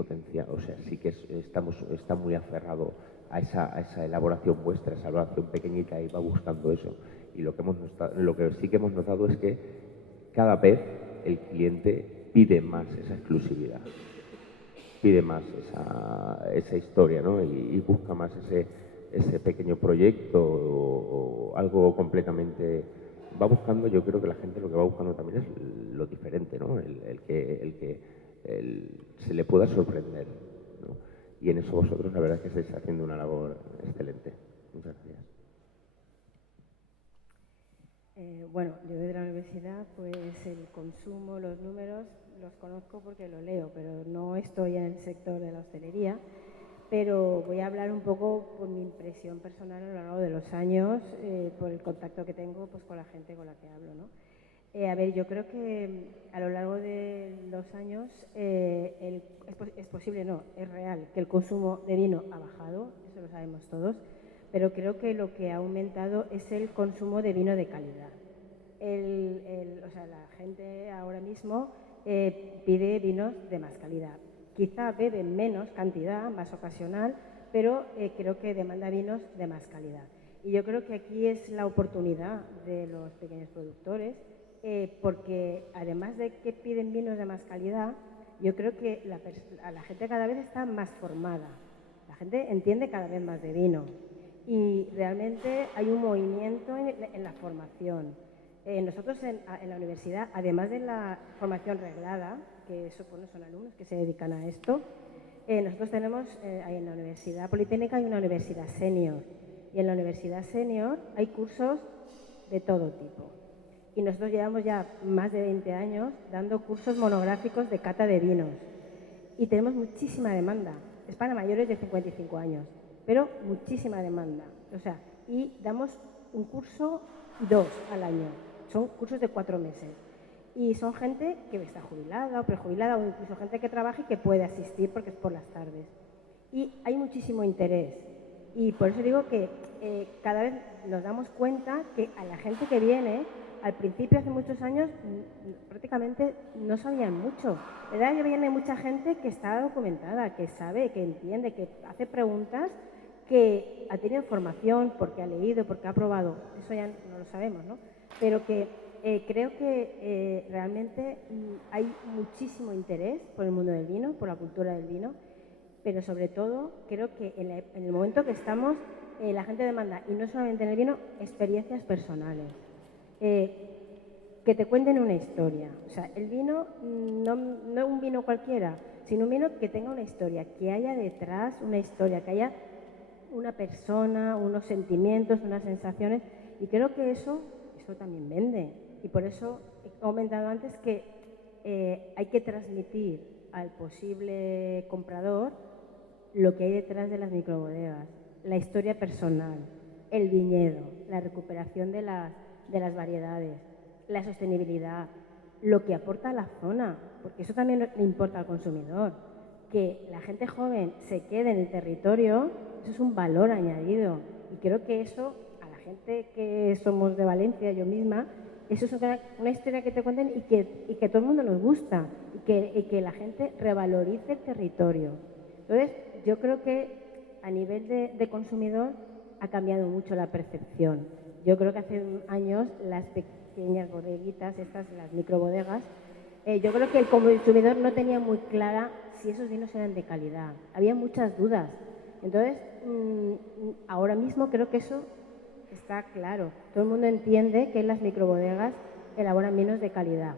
sí que está muy aferrado a esa elaboración vuestra, esa elaboración pequeñita, y va buscando eso. Y lo que sí que hemos notado es que cada vez el cliente pide más esa exclusividad, pide más esa historia, ¿no? Y busca más ese pequeño proyecto o algo completamente. Va buscando, yo creo que la gente lo que va buscando también es lo diferente, ¿no? El que se le pueda sorprender, ¿no? Y en eso vosotros la verdad es que estáis haciendo una labor excelente. Muchas gracias. Bueno, yo de la universidad, pues el consumo, los números, los conozco porque lo leo, pero no estoy en el sector de la hostelería. Pero voy a hablar un poco por mi impresión personal a lo largo de los años, por el contacto que tengo pues, con la gente con la que hablo, ¿no? A ver, yo creo que a lo largo de los años es posible, no, es real, que el consumo de vino ha bajado, eso lo sabemos todos, pero creo que lo que ha aumentado es el consumo de vino de calidad. O sea, la gente ahora mismo pide vinos de más calidad. Quizá bebe menos cantidad, más ocasional, pero creo que demanda vinos de más calidad. Y yo creo que aquí es la oportunidad de los pequeños productores, porque además de que piden vinos de más calidad, yo creo que la gente cada vez está más formada. La gente entiende cada vez más de vino y realmente hay un movimiento en la formación. Nosotros en la universidad, además de la formación reglada, que eso pues, son alumnos que se dedican a esto, nosotros tenemos en la Universidad Politécnica hay una universidad senior, y en la universidad senior hay cursos de todo tipo. Y nosotros llevamos ya más de 20 años dando cursos monográficos de cata de vinos y tenemos muchísima demanda. es para mayores de 55 años, pero muchísima demanda. O sea, y damos un curso 2 al año. Son cursos de 4 meses. Y son gente que está jubilada o prejubilada o incluso gente que trabaja y que puede asistir porque es por las tardes. Y hay muchísimo interés. Y por eso digo que cada vez nos damos cuenta que a la gente que viene, al principio, hace muchos años, prácticamente no sabían mucho. Ya viene mucha gente que está documentada, que sabe, que entiende, que hace preguntas, que ha tenido formación porque ha leído, porque ha probado. Eso ya no lo sabemos, ¿no? Pero que creo que realmente hay muchísimo interés por el mundo del vino, por la cultura del vino, pero sobre todo creo que en el momento que estamos, la gente demanda, y no solamente en el vino, experiencias personales. Que te cuenten una historia. O sea, el vino, no un vino cualquiera, sino un vino que tenga una historia, que haya detrás una historia, que haya una persona, unos sentimientos, unas sensaciones, y creo que eso también vende. Y por eso he comentado antes que hay que transmitir al posible comprador lo que hay detrás de las microbodegas, la historia personal, el viñedo, la recuperación de las variedades, la sostenibilidad, lo que aporta a la zona, porque eso también le importa al consumidor. Que la gente joven se quede en el territorio, eso es un valor añadido. Y creo que eso, a la gente que somos de Valencia, yo misma, eso es una historia que te cuenten y que todo el mundo nos gusta y que la gente revalorice el territorio. Entonces, yo creo que a nivel de consumidor ha cambiado mucho la percepción. Yo creo que hace años las pequeñas bodeguitas, las microbodegas, yo creo que el consumidor no tenía muy clara si esos vinos eran de calidad. Había muchas dudas. Entonces, ahora mismo creo que eso está claro. Todo el mundo entiende que las microbodegas elaboran vinos de calidad.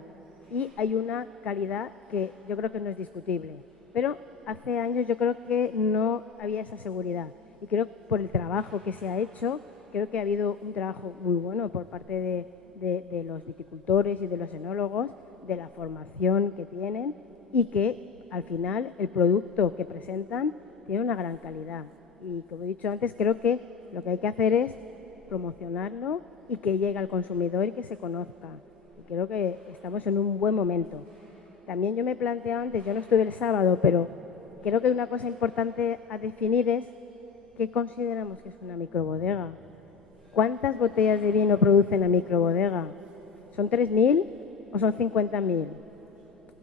Y hay una calidad que yo creo que no es discutible. Pero hace años yo creo que no había esa seguridad. Y creo que por el trabajo que se ha hecho, creo que ha habido un trabajo muy bueno por parte de los viticultores y de los enólogos, de la formación que tienen y que al final el producto que presentan tiene una gran calidad. Y como he dicho antes, creo que lo que hay que hacer es promocionarlo y que llegue al consumidor y que se conozca. Y creo que estamos en un buen momento. También yo me he planteado antes, yo no estuve el sábado, pero creo que una cosa importante a definir es qué consideramos que es una microbodega. ¿Cuántas botellas de vino produce una microbodega? ¿Son 3.000 o son 50.000?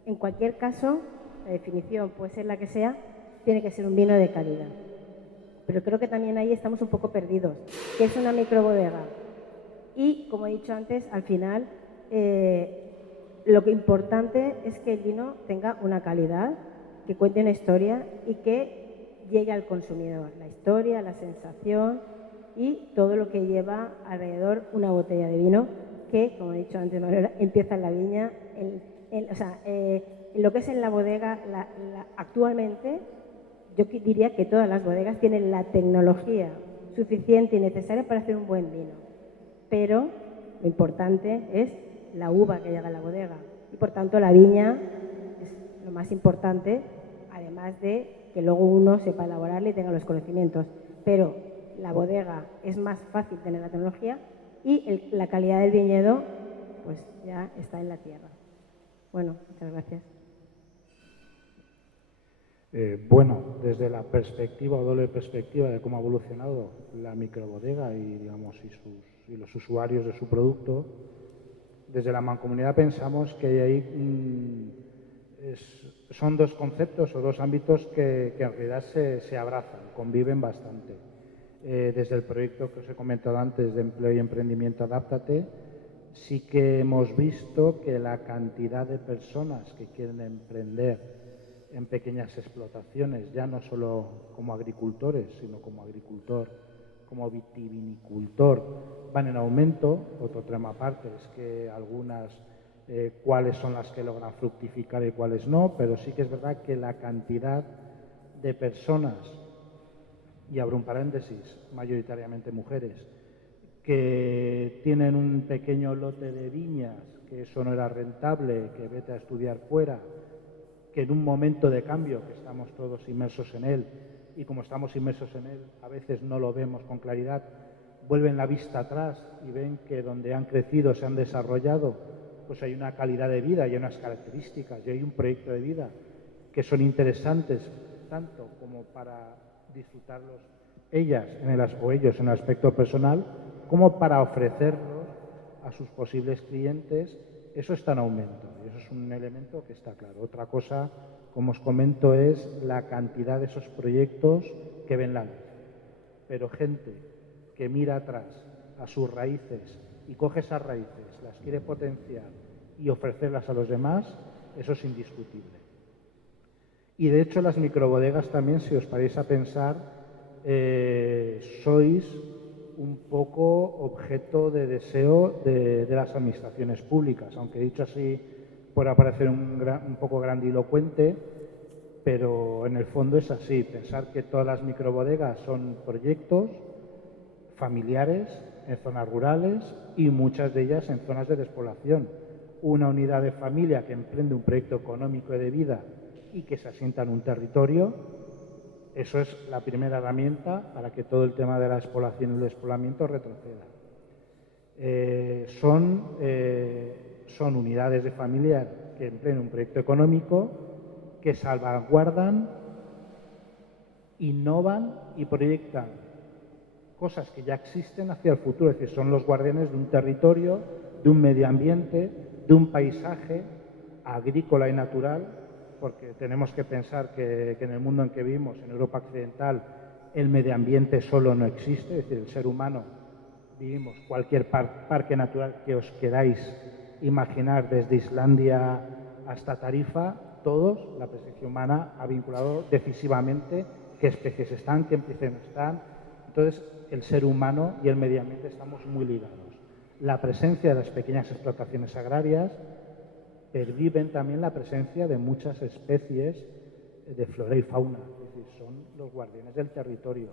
En cualquier caso, la definición puede ser la que sea, tiene que ser un vino de calidad. Pero creo que también ahí estamos un poco perdidos. ¿Qué es una microbodega? Y, como he dicho antes, al final, lo que importante es que el vino tenga una calidad, que cuente una historia y que llegue al consumidor. La historia, la sensación y todo lo que lleva alrededor una botella de vino que, como he dicho antes, Manuela, empieza en la viña. Lo que es en la bodega, actualmente, yo diría que todas las bodegas tienen la tecnología suficiente y necesaria para hacer un buen vino. Pero lo importante es la uva que llega a la bodega. Y, por tanto, la viña es lo más importante, además de que luego uno sepa elaborarla y tenga los conocimientos. Pero la bodega es más fácil tener la tecnología y la calidad del viñedo pues ya está en la tierra. Bueno, muchas gracias. Bueno, desde la perspectiva o doble perspectiva de cómo ha evolucionado la microbodega y, digamos, y los usuarios de su producto, desde la Mancomunidad pensamos que ahí son dos conceptos o dos ámbitos que en realidad se abrazan, conviven bastante. Desde el proyecto que os he comentado antes de Empleo y Emprendimiento Adáptate, sí que hemos visto que la cantidad de personas que quieren emprender en pequeñas explotaciones, ya no solo como agricultores, sino como agricultor, como vitivinicultor, van en aumento. Otro tema aparte es que algunas, cuáles son las que logran fructificar y cuáles no, pero sí que es verdad que la cantidad de personas, y abro un paréntesis, mayoritariamente mujeres, que tienen un pequeño lote de viñas, que eso no era rentable, que vete a estudiar fuera, que en un momento de cambio, que estamos todos inmersos en él, y como estamos inmersos en él, a veces no lo vemos con claridad, vuelven la vista atrás y ven que donde han crecido, se han desarrollado, pues hay una calidad de vida y unas características y hay un proyecto de vida que son interesantes tanto como para disfrutarlos ellas o ellos en el aspecto personal, como para ofrecerlos a sus posibles clientes. Eso está en aumento y eso es un elemento que está claro. Otra cosa, como os comento, es la cantidad de esos proyectos que ven la luz. Pero gente que mira atrás a sus raíces y coge esas raíces, las quiere potenciar y ofrecerlas a los demás, eso es indiscutible. Y de hecho las microbodegas también, si os paráis a pensar, sois un poco objeto de deseo de las administraciones públicas, aunque dicho así pueda parecer un poco grandilocuente, pero en el fondo es así. Pensar que todas las microbodegas son proyectos familiares en zonas rurales y muchas de ellas en zonas de despoblación. Una unidad de familia que emprende un proyecto económico y de vida y que se asienta en un territorio, eso es la primera herramienta para que todo el tema de la despoblación y el despoblamiento retroceda. Son unidades de familia que emprenden un proyecto económico, que salvaguardan, innovan y proyectan cosas que ya existen hacia el futuro. Es decir, son los guardianes de un territorio, de un medio ambiente, de un paisaje agrícola y natural, porque tenemos que pensar que en el mundo en que vivimos, en Europa occidental, el medio ambiente solo no existe. Es decir, el ser humano, vivimos cualquier parque natural que os queráis imaginar, desde Islandia hasta Tarifa, todos, la presencia humana ha vinculado decisivamente qué especies están, qué especies no están. Entonces, el ser humano y el medio ambiente estamos muy ligados. La presencia de las pequeñas explotaciones agrarias perviven también la presencia de muchas especies de flora y fauna, es decir, son los guardianes del territorio.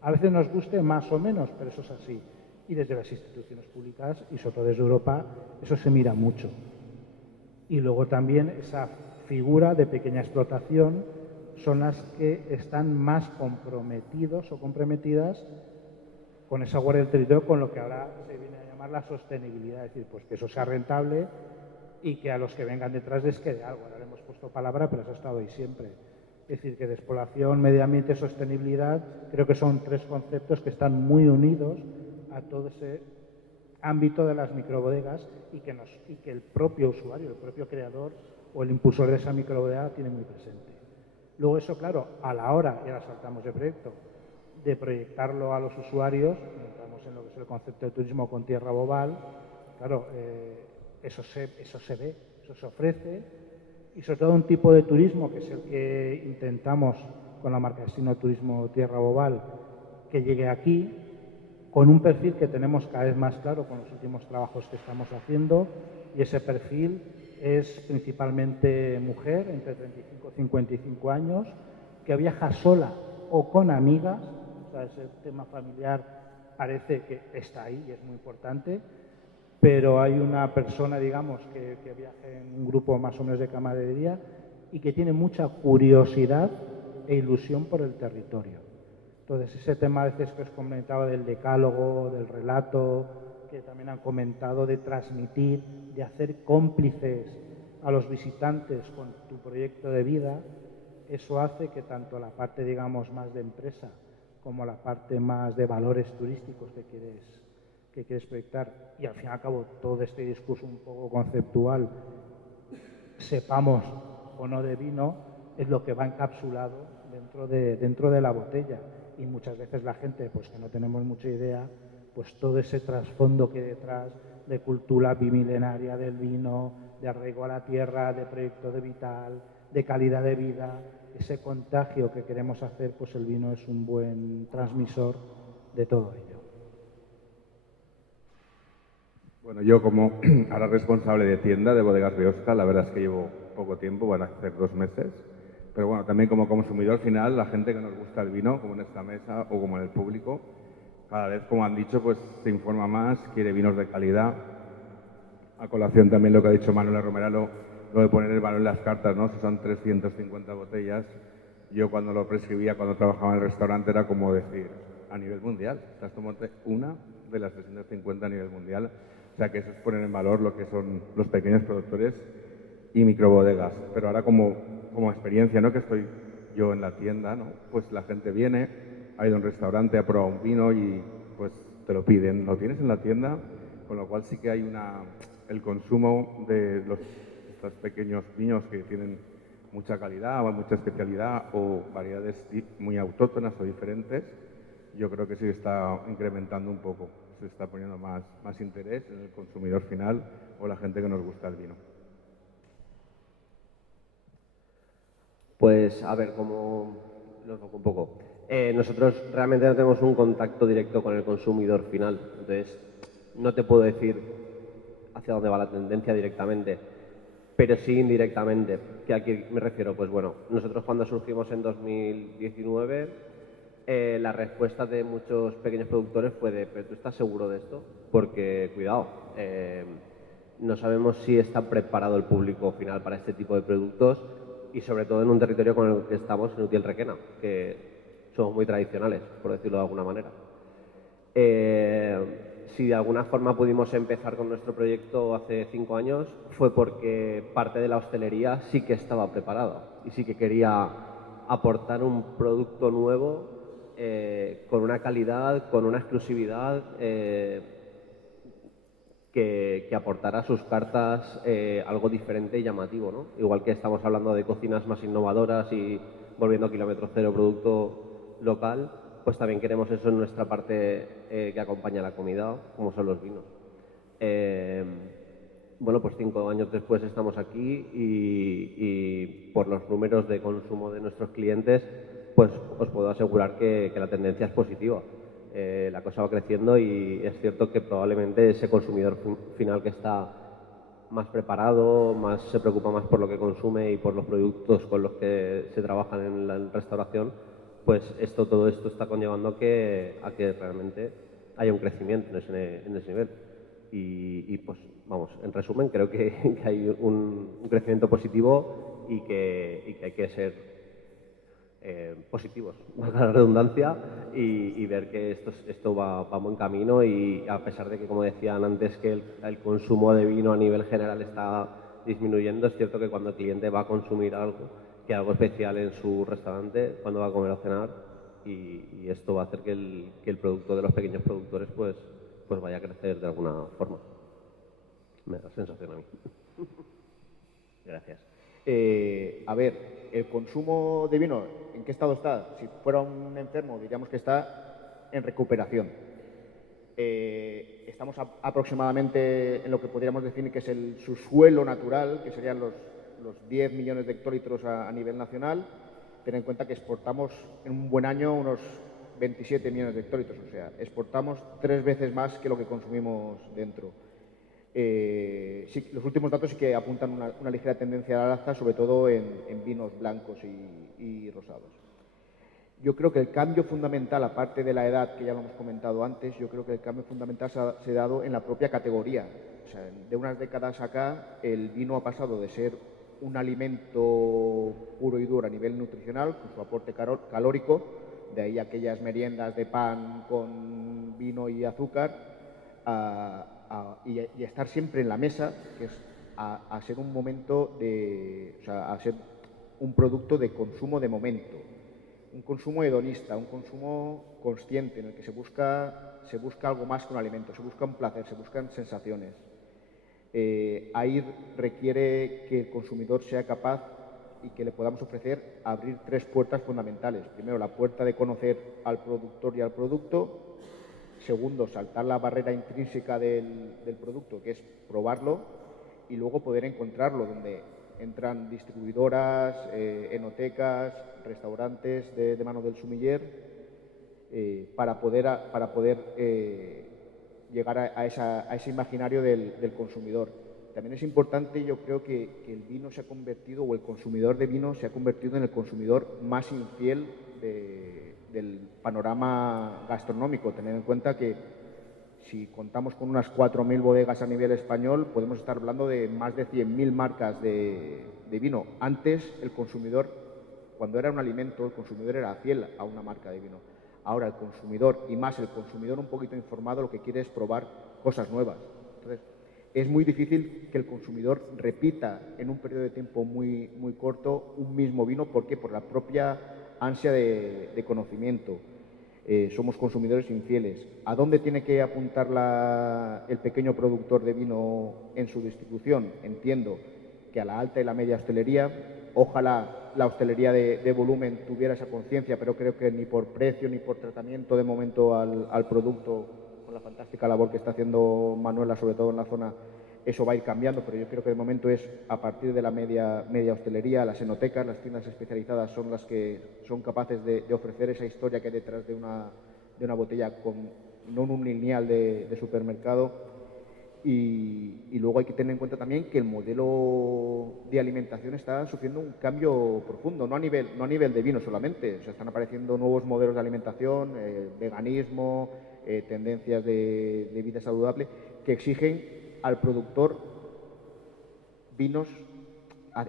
A veces nos guste más o menos, pero eso es así. Y desde las instituciones públicas, y sobre todo desde Europa, eso se mira mucho. Y luego también esa figura de pequeña explotación son las que están más comprometidos o comprometidas con esa guardia del territorio, con lo que ahora se viene a llamar la sostenibilidad, es decir, pues que eso sea rentable y que a los que vengan detrás les quede algo. Ahora le hemos puesto palabra, pero eso ha estado ahí siempre. Es decir, que despoblación, medio ambiente, sostenibilidad, creo que son tres conceptos que están muy unidos a todo ese ámbito de las microbodegas y que el propio usuario, el propio creador o el impulsor de esa microbodega tiene muy presente. Luego eso, claro, a la hora, y ahora saltamos de proyecto, de proyectarlo a los usuarios, entramos en lo que es el concepto de turismo con tierra boval, claro, eso se ve, eso se ofrece, y sobre todo un tipo de turismo que es el que intentamos con la marca Destino Turismo Tierra Boval, que llegue aquí con un perfil que tenemos cada vez más claro con los últimos trabajos que estamos haciendo, y ese perfil es principalmente mujer entre 35 y 55 años, que viaja sola o con amigas. O sea, ese tema familiar parece que está ahí y es muy importante, pero hay una persona, digamos, que viaja en un grupo más o menos de camaradería y que tiene mucha curiosidad e ilusión por el territorio. Entonces, ese tema a veces que os comentaba del decálogo, del relato, que también han comentado, de transmitir, de hacer cómplices a los visitantes con tu proyecto de vida, eso hace que tanto la parte, digamos, más de empresa como la parte más de valores turísticos que quieres proyectar, y al fin y al cabo todo este discurso un poco conceptual, sepamos o no de vino, es lo que va encapsulado dentro de la botella. Y muchas veces la gente, pues que no tenemos mucha idea, pues todo ese trasfondo que hay detrás de cultura bimilenaria del vino, de arraigo a la tierra, de proyecto de vital, de calidad de vida, ese contagio que queremos hacer, pues el vino es un buen transmisor de todo ello. Bueno, yo como ahora responsable de tienda de Bodegas Biosca, la verdad es que llevo poco tiempo, van a ser 2 meses, pero bueno, también como consumidor al final, la gente que nos gusta el vino, como en esta mesa o como en el público, cada vez, como han dicho, pues se informa más, quiere vinos de calidad. A colación también lo que ha dicho Manuela Romeralo lo de poner el valor en las cartas, ¿no? Si son 350 botellas, yo cuando lo prescribía, cuando trabajaba en el restaurante, era como decir, a nivel mundial, estás tomando una de las 350 a nivel mundial. O sea que eso es poner en valor lo que son los pequeños productores y microbodegas. Pero ahora como experiencia, ¿no? Que estoy yo en la tienda, ¿no? Pues la gente viene, ha ido a un restaurante, ha probado un vino y pues te lo piden, lo tienes en la tienda, con lo cual sí que hay el consumo de estos pequeños vinos que tienen mucha calidad o mucha especialidad o variedades muy autóctonas o diferentes, yo creo que sí está incrementando un poco, se está poniendo más interés en el consumidor final o la gente que nos gusta el vino. Pues a ver, como lo enfoco un poco. Nosotros realmente no tenemos un contacto directo con el consumidor final, entonces no te puedo decir hacia dónde va la tendencia directamente, pero sí indirectamente. ¿Que a qué me refiero? Pues bueno, nosotros cuando surgimos en 2019, la respuesta de muchos pequeños productores fue de, ¿pero tú estás seguro de esto? Porque, cuidado, no sabemos si está preparado el público final para este tipo de productos y sobre todo en un territorio con el que estamos, en Utiel Requena, que somos muy tradicionales, por decirlo de alguna manera. Si de alguna forma pudimos empezar con nuestro proyecto hace 5 años, fue porque parte de la hostelería sí que estaba preparada y sí que quería aportar un producto nuevo con una calidad, con una exclusividad que aportara a sus cartas algo diferente y llamativo, ¿no? Igual que estamos hablando de cocinas más innovadoras y volviendo a kilómetro cero producto local, pues también queremos eso en nuestra parte que acompaña la comida, como son los vinos. Bueno, pues 5 años después estamos aquí y por los números de consumo de nuestros clientes, pues os puedo asegurar que la tendencia es positiva. La cosa va creciendo y es cierto que probablemente ese consumidor final que está más preparado, se preocupa más por lo que consume y por los productos con los que se trabajan en la restauración, pues todo esto está conllevando a que realmente haya un crecimiento en ese nivel. Y pues vamos, en resumen, creo que hay un crecimiento positivo y que hay que ser positivos, valga la redundancia, y ver que esto va a buen camino y a pesar de que, como decían antes, que el consumo de vino a nivel general está disminuyendo, es cierto que cuando el cliente va a consumir algo especial en su restaurante, cuando va a comer o cenar, y esto va a hacer que el producto de los pequeños productores pues vaya a crecer de alguna forma. Me da la sensación a mí. Gracias. A ver, el consumo de vino, ¿en qué estado está? Si fuera un enfermo, diríamos que está en recuperación. Estamos aproximadamente en lo que podríamos definir que es el subsuelo natural, que serían los 10 millones de hectolitros a nivel nacional. Ten en cuenta que exportamos en un buen año unos 27 millones de hectolitros, o sea, exportamos 3 veces más que lo que consumimos dentro. Sí, los últimos datos sí que apuntan una ligera tendencia al alza, sobre todo en vinos blancos y rosados. Yo creo que el cambio fundamental, aparte de la edad, que ya lo hemos comentado antes, yo creo que el cambio fundamental se ha dado en la propia categoría. O sea, de unas décadas acá, el vino ha pasado de ser un alimento puro y duro a nivel nutricional, con su aporte calórico, de ahí aquellas meriendas de pan con vino y azúcar, y estar siempre en la mesa, que es a ser un momento a ser un producto de consumo de momento, un consumo hedonista, un consumo consciente en el que se busca algo más que un alimento, se busca un placer, se buscan sensaciones. Ahí requiere que el consumidor sea capaz y que le podamos ofrecer abrir 3 puertas fundamentales. Primero, la puerta de conocer al productor y al producto. Segundo, saltar la barrera intrínseca del producto, que es probarlo, y luego poder encontrarlo, donde entran distribuidoras, enotecas, restaurantes de mano del sumiller, para poder llegar a ese imaginario del consumidor. También es importante, yo creo que el vino se ha convertido, o el consumidor de vino se ha convertido en el consumidor más infiel del panorama gastronómico. Tener en cuenta que Si contamos con unas 4.000 bodegas a nivel español, podemos estar hablando de más de 100.000 marcas de vino. Antes, el consumidor, cuando era un alimento, el consumidor era fiel a una marca de vino. Ahora el consumidor, y más el consumidor un poquito informado, lo que quiere es probar cosas nuevas. Entonces, es muy difícil que el consumidor repita en un periodo de tiempo muy, muy corto un mismo vino. ¿Por qué? Por la propia ansia de conocimiento. Somos consumidores infieles. ¿A dónde tiene que apuntar el pequeño productor de vino en su distribución? Entiendo que a la alta y la media hostelería. Ojalá la hostelería de volumen tuviera esa conciencia, pero creo que ni por precio ni por tratamiento de momento al producto, con la fantástica labor que está haciendo Manuela, sobre todo en la zona, eso va a ir cambiando, pero yo creo que de momento es a partir de la media hostelería. Las enotecas, las tiendas especializadas son las que son capaces de ofrecer esa historia que hay detrás de una botella, no un lineal de supermercado. Y luego hay que tener en cuenta también que el modelo de alimentación está sufriendo un cambio profundo, no a nivel de vino solamente. O sea, están apareciendo nuevos modelos de alimentación, veganismo, tendencias de vida saludable, que exigen al productor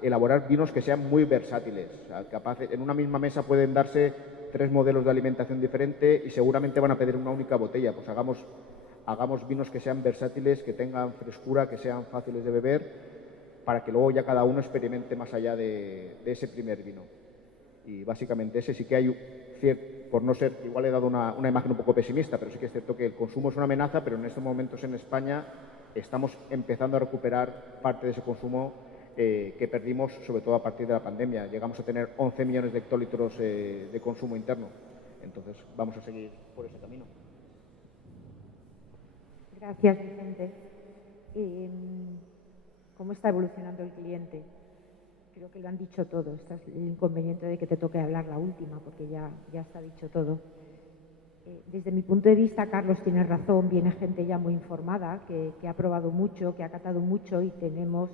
elaborar vinos que sean muy versátiles. O sea, en una misma mesa pueden darse 3 modelos de alimentación diferentes y seguramente van a pedir una única botella. Pues hagamos vinos que sean versátiles, que tengan frescura, que sean fáciles de beber, para que luego ya cada uno experimente más allá de ese primer vino. Y básicamente ese sí que hay por no ser, igual he dado una imagen un poco pesimista, pero sí que es cierto que el consumo es una amenaza, pero en estos momentos en España estamos empezando a recuperar parte de ese consumo que perdimos, sobre todo a partir de la pandemia. Llegamos a tener 11 millones de hectolitros de consumo interno. Entonces, vamos a seguir por ese camino. Gracias, Vicente. ¿Cómo está evolucionando el cliente? Creo que lo han dicho todo. Este es el inconveniente de que te toque hablar la última, porque ya está dicho todo. Desde mi punto de vista, Carlos tiene razón. Viene gente ya muy informada, que ha probado mucho, que ha catado mucho, y tenemos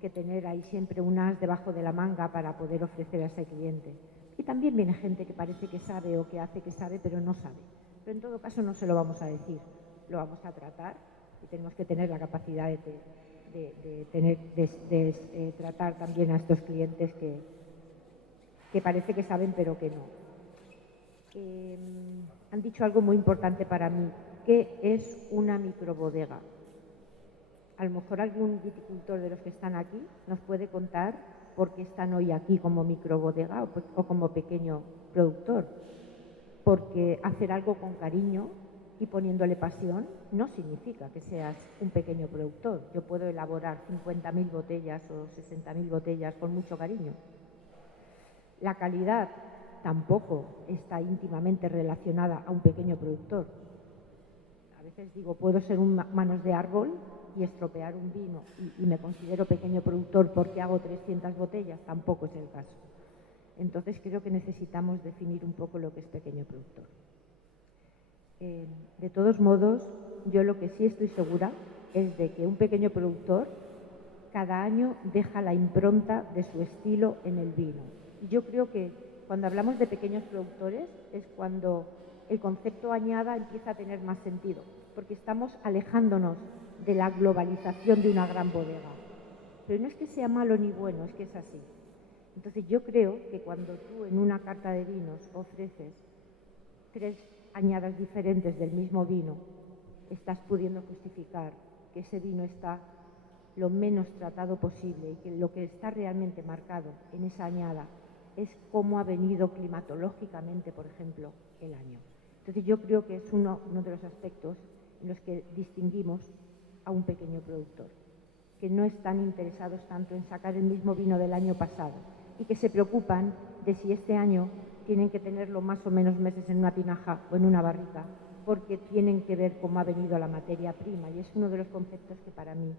que tener ahí siempre un as debajo de la manga para poder ofrecer a ese cliente. Y también viene gente que parece que sabe o que hace que sabe, pero no sabe. Pero en todo caso no se lo vamos a decir. Lo vamos a tratar y tenemos que tener la capacidad de tratar también a estos clientes que parece que saben pero que no. Han dicho algo muy importante para mí. ¿Qué es una microbodega? A lo mejor algún viticultor de los que están aquí nos puede contar por qué están hoy aquí como microbodega o como pequeño productor. Porque hacer algo con cariño y poniéndole pasión no significa que seas un pequeño productor. Yo puedo elaborar 50.000 botellas o 60.000 botellas con mucho cariño. La calidad tampoco está íntimamente relacionada a un pequeño productor. A veces digo, puedo ser un manos de árbol y estropear un vino y me considero pequeño productor porque hago 300 botellas, tampoco es el caso. Entonces creo que necesitamos definir un poco lo que es pequeño productor. De todos modos, yo lo que sí estoy segura es de que un pequeño productor cada año deja la impronta de su estilo en el vino. Y yo creo que cuando hablamos de pequeños productores es cuando el concepto añada empieza a tener más sentido, porque estamos alejándonos de la globalización de una gran bodega. Pero no es que sea malo ni bueno, es que es así. Entonces yo creo que cuando tú en una carta de vinos ofreces 3 añadas diferentes del mismo vino, estás pudiendo justificar que ese vino está lo menos tratado posible y que lo que está realmente marcado en esa añada es cómo ha venido climatológicamente, por ejemplo, el año. Entonces yo creo que es uno de los aspectos en los que distinguimos a un pequeño productor, que no están interesados tanto en sacar el mismo vino del año pasado y que se preocupan de si este año tienen que tenerlo más o menos meses en una tinaja o en una barrica, porque tienen que ver cómo ha venido la materia prima, y es uno de los conceptos que para mí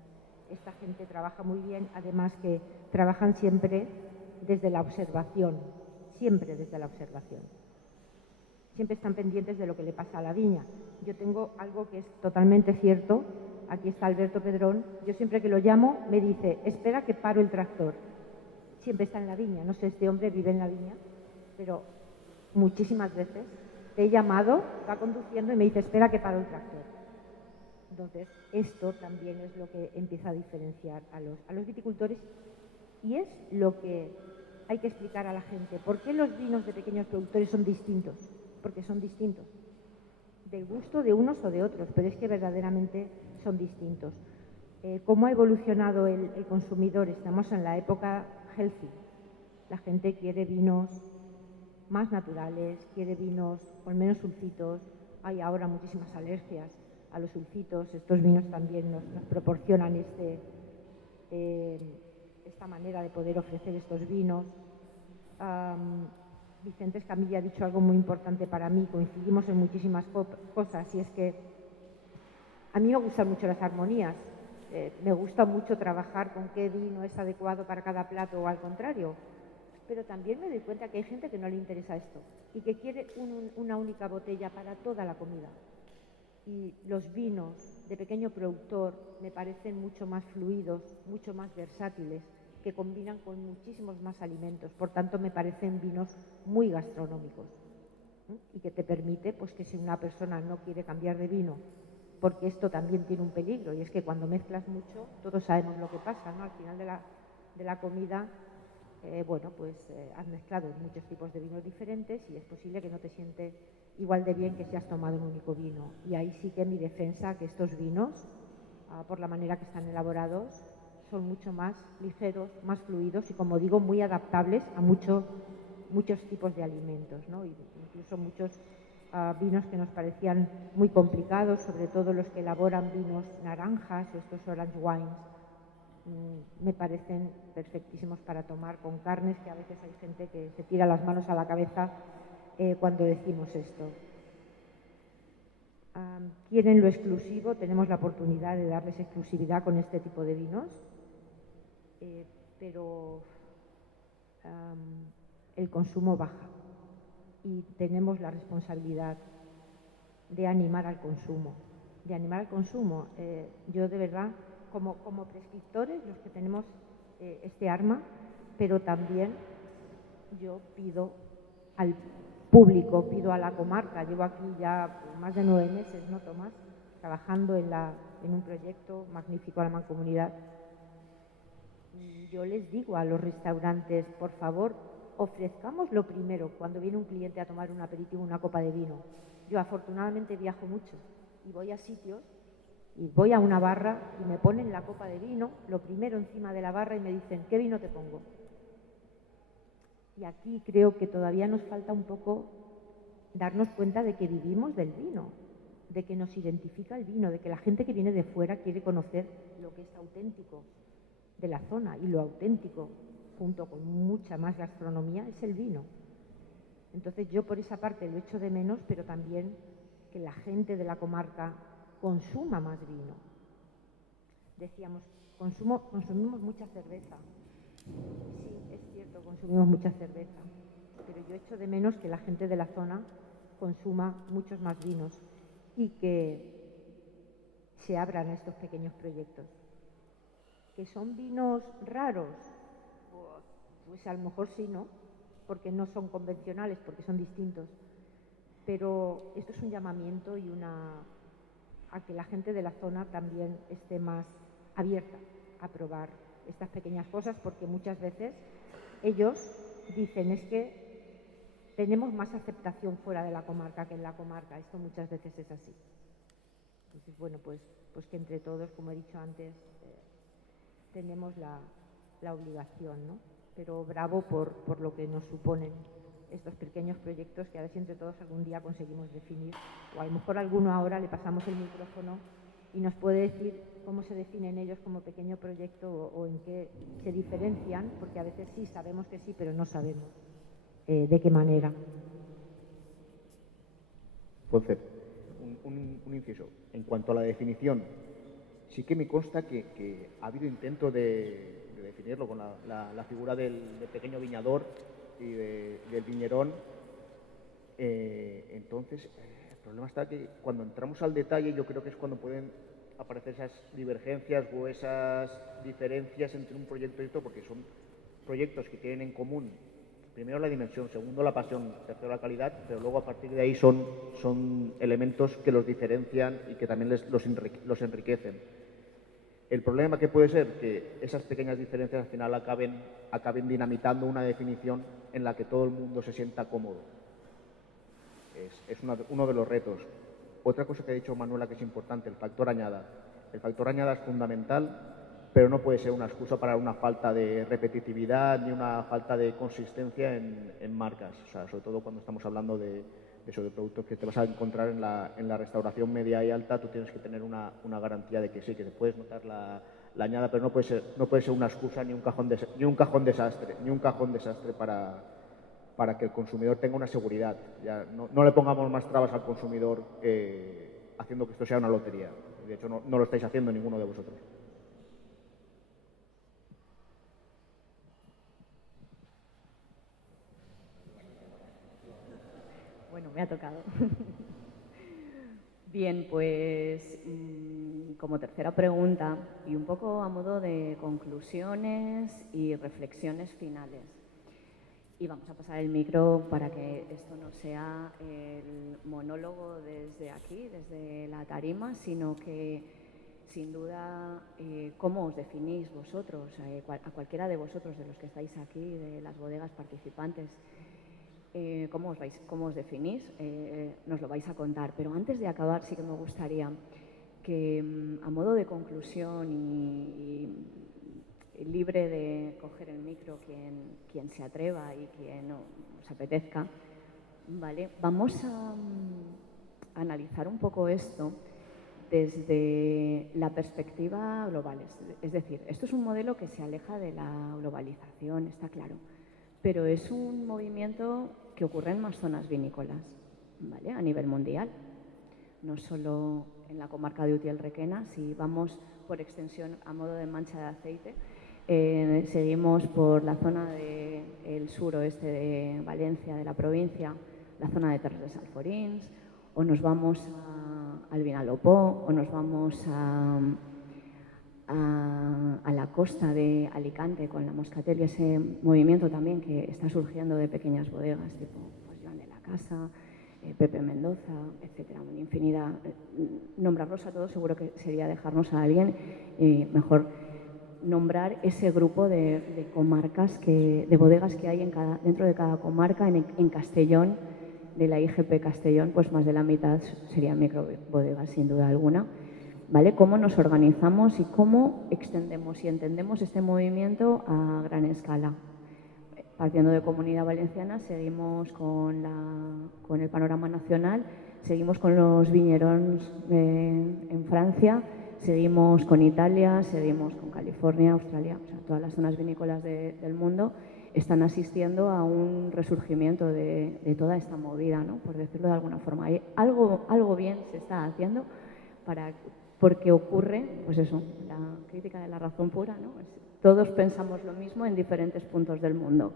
esta gente trabaja muy bien, además que trabajan siempre desde la observación, siempre desde la observación. Siempre están pendientes de lo que le pasa a la viña. Yo tengo algo que es totalmente cierto, aquí está Alberto Pedrón, yo siempre que lo llamo me dice, espera que paro el tractor. Siempre está en la viña, no sé, este hombre vive en la viña, pero muchísimas veces te he llamado, va conduciendo y me dice, espera que paro el tractor. Entonces, esto también es lo que empieza a diferenciar a los viticultores y es lo que hay que explicar a la gente. ¿Por qué los vinos de pequeños productores son distintos? Porque son distintos, del gusto de unos o de otros, pero es que verdaderamente son distintos. ¿Cómo ha evolucionado el consumidor? Estamos en la época healthy. La gente quiere vinos más naturales, quiere vinos con menos sulfitos. Hay ahora muchísimas alergias a los sulfitos. Estos vinos también nos proporcionan esta manera de poder ofrecer estos vinos. Vicente Escamilla ha dicho algo muy importante para mí, coincidimos en muchísimas cosas, y es que a mí me gustan mucho las armonías, me gusta mucho trabajar con qué vino es adecuado para cada plato o al contrario, pero también me doy cuenta que hay gente que no le interesa esto y que quiere una única botella para toda la comida. Y los vinos de pequeño productor me parecen mucho más fluidos, mucho más versátiles, que combinan con muchísimos más alimentos. Por tanto, me parecen vinos muy gastronómicos, ¿eh? Y que te permite, pues, que si una persona no quiere cambiar de vino, porque esto también tiene un peligro, y es que cuando mezclas mucho, todos sabemos lo que pasa, ¿no? Al final de la comida, has mezclado muchos tipos de vinos diferentes y es posible que no te sientes igual de bien que si has tomado un único vino. Y ahí sí que mi defensa, que estos vinos, por la manera que están elaborados, son mucho más ligeros, más fluidos y, como digo, muy adaptables a muchos tipos de alimentos, ¿no? Incluso muchos vinos que nos parecían muy complicados, sobre todo los que elaboran vinos naranjas o estos orange wines, me parecen perfectísimos para tomar con carnes, que a veces hay gente que se tira las manos a la cabeza cuando decimos esto. Quieren lo exclusivo, tenemos la oportunidad de darles exclusividad con este tipo de vinos, pero el consumo baja y tenemos la responsabilidad de animar al consumo. Yo de verdad, como prescriptores, los que tenemos este arma, pero también yo pido al público, pido a la comarca. Llevo aquí ya más de 9 meses, ¿no, Tomás?, trabajando en un proyecto magnífico a la Mancomunidad. Yo les digo a los restaurantes, por favor, ofrezcamos lo primero cuando viene un cliente a tomar un aperitivo, una copa de vino. Yo afortunadamente viajo mucho y voy a sitios y voy a una barra y me ponen la copa de vino, lo primero encima de la barra, y me dicen, ¿qué vino te pongo? Y aquí creo que todavía nos falta un poco darnos cuenta de que vivimos del vino, de que nos identifica el vino, de que la gente que viene de fuera quiere conocer lo que es auténtico de la zona, y lo auténtico, junto con mucha más gastronomía, es el vino. Entonces yo por esa parte lo echo de menos, pero también que la gente de la comarca consuma más vino. Decíamos, consumimos mucha cerveza. Sí, es cierto, consumimos mucha cerveza, pero yo echo de menos que la gente de la zona consuma muchos más vinos y que se abran a estos pequeños proyectos. ¿Que son vinos raros? Pues a lo mejor sí, ¿no? Porque no son convencionales, porque son distintos. Pero esto es un llamamiento y a que la gente de la zona también esté más abierta a probar estas pequeñas cosas, porque muchas veces ellos dicen, es que tenemos más aceptación fuera de la comarca que en la comarca. Esto muchas veces es así. Entonces, bueno, pues que entre todos, como he dicho antes, tenemos la obligación, ¿no? Pero bravo por lo que nos suponen estos pequeños proyectos, que a ver si entre todos algún día conseguimos definir, o a lo mejor a alguno ahora le pasamos el micrófono y nos puede decir cómo se definen ellos como pequeño proyecto o en qué se diferencian, porque a veces sí, sabemos que sí, pero no sabemos de qué manera. Entonces, un inciso. En cuanto a la definición, sí que me consta que ha habido intento de definirlo con la figura del pequeño viñador y del viñerón. Entonces, el problema está que cuando entramos al detalle, yo creo que es cuando pueden aparecer esas divergencias o esas diferencias entre un proyecto y otro, porque son proyectos que tienen en común Primero la dimensión, segundo la pasión, tercero la calidad, pero luego a partir de ahí son elementos que los diferencian y que también los enriquecen. El problema que puede ser que esas pequeñas diferencias al final acaben dinamitando una definición en la que todo el mundo se sienta cómodo. Es uno de los retos. Otra cosa que ha dicho Manuela que es importante, el factor añada. El factor añada es fundamental, pero no puede ser una excusa para una falta de repetitividad ni una falta de consistencia en marcas. O sea, sobre todo cuando estamos hablando de productos que te vas a encontrar en la restauración media y alta, tú tienes que tener una garantía de que sí, que te puedes notar la añada, pero no puede ser una excusa ni un cajón desastre para que el consumidor tenga una seguridad. Ya, no le pongamos más trabas al consumidor haciendo que esto sea una lotería. De hecho, no lo estáis haciendo ninguno de vosotros. Bueno, me ha tocado. Bien, pues como tercera pregunta y un poco a modo de conclusiones y reflexiones finales. Y vamos a pasar el micro para que esto no sea el monólogo desde aquí, desde la tarima, sino que sin duda cómo os definís vosotros, a cualquiera de vosotros de los que estáis aquí, de las bodegas participantes. ¿Cómo os definís? Nos lo vais a contar. Pero antes de acabar sí que me gustaría que a modo de conclusión y libre de coger el micro quien se atreva y quien os apetezca, ¿vale? Vamos a analizar un poco esto desde la perspectiva global. Es decir, esto es un modelo que se aleja de la globalización, está claro, pero es un movimiento que ocurre en más zonas vinícolas, ¿vale? A nivel mundial, no solo en la comarca de Utiel-Requena. Si vamos por extensión a modo de mancha de aceite, seguimos por la zona del suroeste de Valencia, de la provincia, la zona de Terres de Salforins, o nos vamos al Vinalopó, o nos vamos a la costa de Alicante con la Moscatel y ese movimiento también que está surgiendo de pequeñas bodegas tipo pues, Joan de la Casa, Pepe Mendoza, etcétera, una infinidad. Nombrarlos a todos seguro que sería dejarnos a alguien y mejor nombrar ese grupo de comarcas, de bodegas que hay dentro de cada comarca. En Castellón, de la IGP Castellón, pues más de la mitad serían microbodegas sin duda alguna. ¿Vale? Cómo nos organizamos y cómo extendemos y entendemos este movimiento a gran escala. Partiendo de Comunidad Valenciana, seguimos con el panorama nacional, seguimos con los viñeros en Francia, seguimos con Italia, seguimos con California, Australia, o sea, todas las zonas vinícolas del mundo están asistiendo a un resurgimiento de toda esta movida, ¿no? Por decirlo de alguna forma. Algo bien se está haciendo porque ocurre, pues eso, la crítica de la razón pura, ¿no? Todos pensamos lo mismo en diferentes puntos del mundo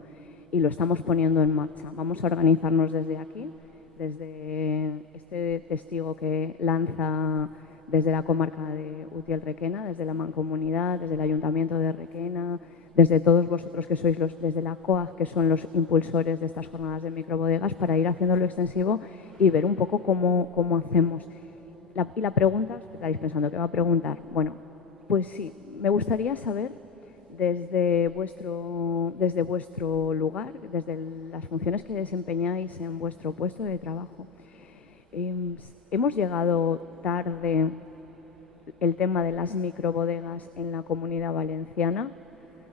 y lo estamos poniendo en marcha. Vamos a organizarnos desde aquí, desde este testigo que lanza desde la comarca de Utiel-Requena, desde la Mancomunidad, desde el Ayuntamiento de Requena, desde todos vosotros que sois desde la COAG, que son los impulsores de estas jornadas de microbodegas, para ir haciéndolo extensivo y ver un poco cómo hacemos. Y la pregunta, estaréis pensando, ¿qué va a preguntar? Bueno, pues sí, me gustaría saber desde vuestro lugar, desde las funciones que desempeñáis en vuestro puesto de trabajo, ¿hemos llegado tarde el tema de las microbodegas en la Comunidad Valenciana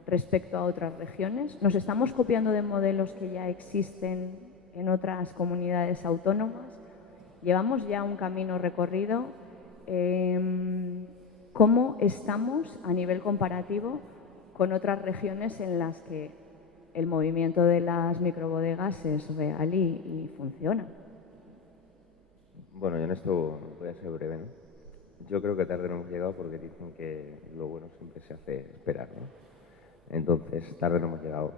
respecto a otras regiones? ¿Nos estamos copiando de modelos que ya existen en otras comunidades autónomas? Llevamos ya un camino recorrido. ¿Cómo estamos a nivel comparativo con otras regiones en las que el movimiento de las microbodegas es real y funciona? Bueno, yo en esto voy a ser breve, ¿no? Yo creo que tarde no hemos llegado porque dicen que lo bueno siempre se hace esperar, ¿no? Entonces, tarde no hemos llegado.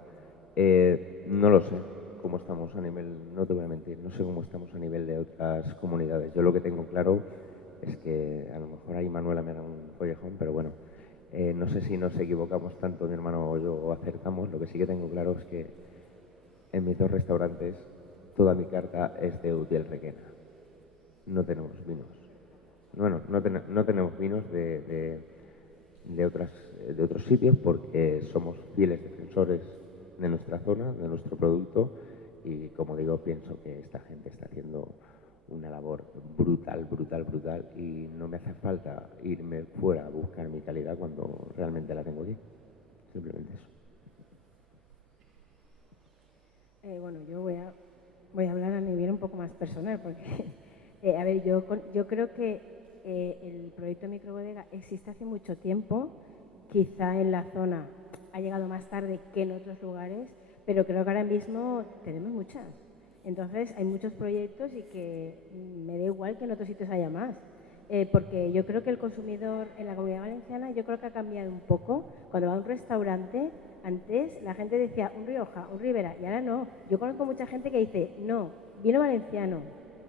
No lo sé cómo estamos a nivel, no te voy a mentir, no sé cómo estamos a nivel de otras comunidades. Yo lo que tengo claro es que a lo mejor ahí Manuela me da un collejón, pero bueno, no sé si nos equivocamos tanto mi hermano o yo o acertamos. Lo que sí que tengo claro es que en mis 2 restaurantes toda mi carta es de Utiel Requena. No tenemos vinos. Bueno, no tenemos vinos de otros sitios porque somos fieles defensores de nuestra zona, de nuestro producto y, como digo, pienso que esta gente está haciendo una labor brutal y no me hace falta irme fuera a buscar mi calidad cuando realmente la tengo aquí. Simplemente eso. Bueno, yo voy a hablar a nivel un poco más personal porque, a ver, yo creo que el proyecto microbodega existe hace mucho tiempo, quizá en la zona ha llegado más tarde que en otros lugares, pero creo que ahora mismo tenemos muchas. Entonces hay muchos proyectos y que me da igual que en otros sitios haya más, porque yo creo que el consumidor en la Comunidad Valenciana yo creo que ha cambiado un poco. Cuando va a un restaurante, antes la gente decía un Rioja, un Ribera, y ahora no. Yo conozco mucha gente que dice, no, vino valenciano,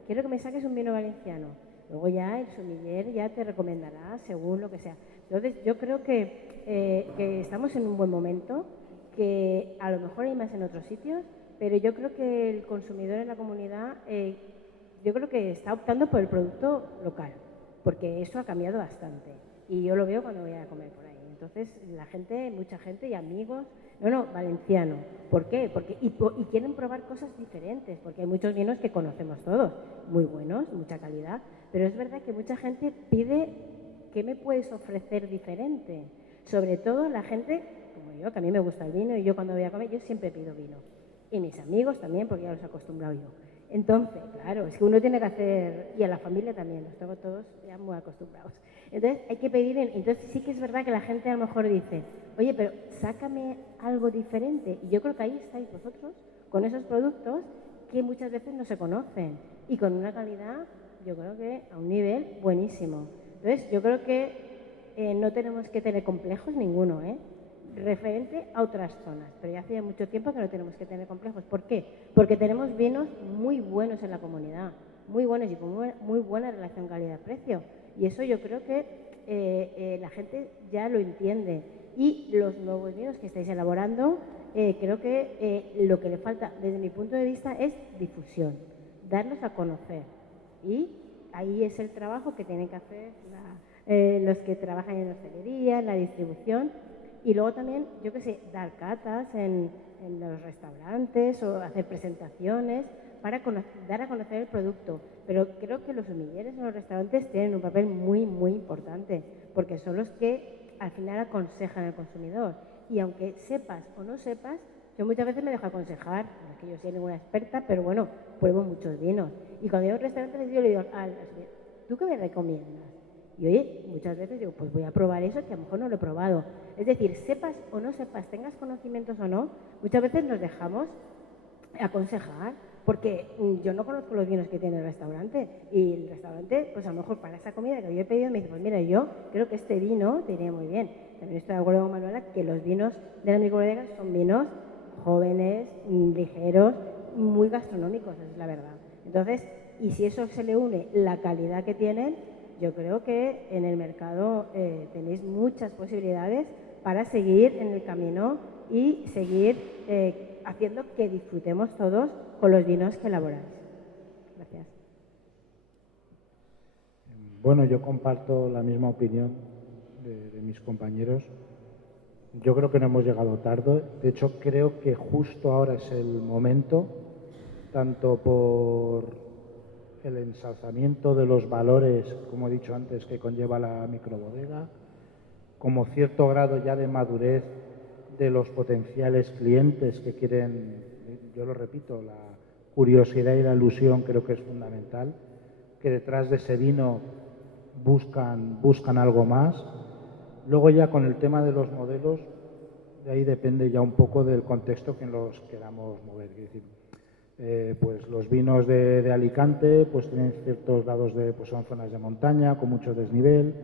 quiero que me saques un vino valenciano. Luego ya el sommelier ya te recomendará según lo que sea. Entonces yo creo que estamos en un buen momento, que a lo mejor hay más en otros sitios, pero yo creo que el consumidor en la comunidad, yo creo que está optando por el producto local, porque eso ha cambiado bastante. Y yo lo veo cuando voy a comer por ahí. Entonces, la gente, mucha gente y amigos, no, valenciano. ¿Por qué? Y quieren probar cosas diferentes, porque hay muchos vinos que conocemos todos, muy buenos, mucha calidad, pero es verdad que mucha gente pide, ¿qué me puedes ofrecer diferente? Sobre todo la gente, como yo, que a mí me gusta el vino y yo cuando voy a comer, yo siempre pido vino. Y mis amigos también, porque ya los he acostumbrado yo. Entonces, claro, es que uno tiene que hacer, y a la familia también, los tengo todos ya muy acostumbrados. Entonces, hay que pedir, entonces sí que es verdad que la gente a lo mejor dice, oye, pero sácame algo diferente. Y yo creo que ahí estáis vosotros, con esos productos que muchas veces no se conocen y con una calidad, yo creo que a un nivel buenísimo. Entonces, yo creo que no tenemos que tener complejos ninguno, referente a otras zonas, pero ya hace mucho tiempo que no tenemos que tener complejos. ¿Por qué? Porque tenemos vinos muy buenos en la comunidad, muy buenos y con muy buena relación calidad-precio. Y eso yo creo que la gente ya lo entiende. Y los nuevos vinos que estáis elaborando, creo que lo que le falta, desde mi punto de vista, es difusión, darnos a conocer. Y ahí es el trabajo que tienen que hacer los que trabajan en hostelería, en la distribución. Y luego también, yo qué sé, dar catas en los restaurantes o hacer presentaciones para dar a conocer el producto. Pero creo que los sommeliers en los restaurantes tienen un papel muy importante, porque son los que al final aconsejan al consumidor. Y aunque sepas o no sepas, yo muchas veces me dejo aconsejar, no es que yo sea ninguna experta, pero bueno, pruebo muchos vinos. Y cuando yo a un restaurante yo le digo al sommelier, ¿tú qué me recomiendas? Y oye, muchas veces digo, pues voy a probar eso que a lo mejor no lo he probado. Es decir, sepas o no sepas, tengas conocimientos o no, muchas veces nos dejamos aconsejar, porque yo no conozco los vinos que tiene el restaurante y el restaurante, pues a lo mejor para esa comida que yo he pedido me dice, pues mira, yo creo que este vino te iría muy bien. También estoy de acuerdo con Manuela que los vinos de las microbodegas son vinos jóvenes, ligeros, muy gastronómicos, es la verdad. Entonces, y si eso se le une la calidad que tienen, yo creo que en el mercado tenéis muchas posibilidades para seguir en el camino y seguir haciendo que disfrutemos todos con los vinos que elaboráis. Gracias. Bueno, yo comparto la misma opinión de mis compañeros. Yo creo que no hemos llegado tarde. De hecho, creo que justo ahora es el momento, tanto por el ensalzamiento de los valores, como he dicho antes, que conlleva la microbodega, como cierto grado ya de madurez de los potenciales clientes que quieren, yo lo repito, la curiosidad y la ilusión creo que es fundamental, que detrás de ese vino buscan algo más. Luego ya con el tema de los modelos, de ahí depende ya un poco del contexto que los queramos mover. Es decir, pues los vinos de Alicante pues tienen ciertos lados pues son zonas de montaña con mucho desnivel.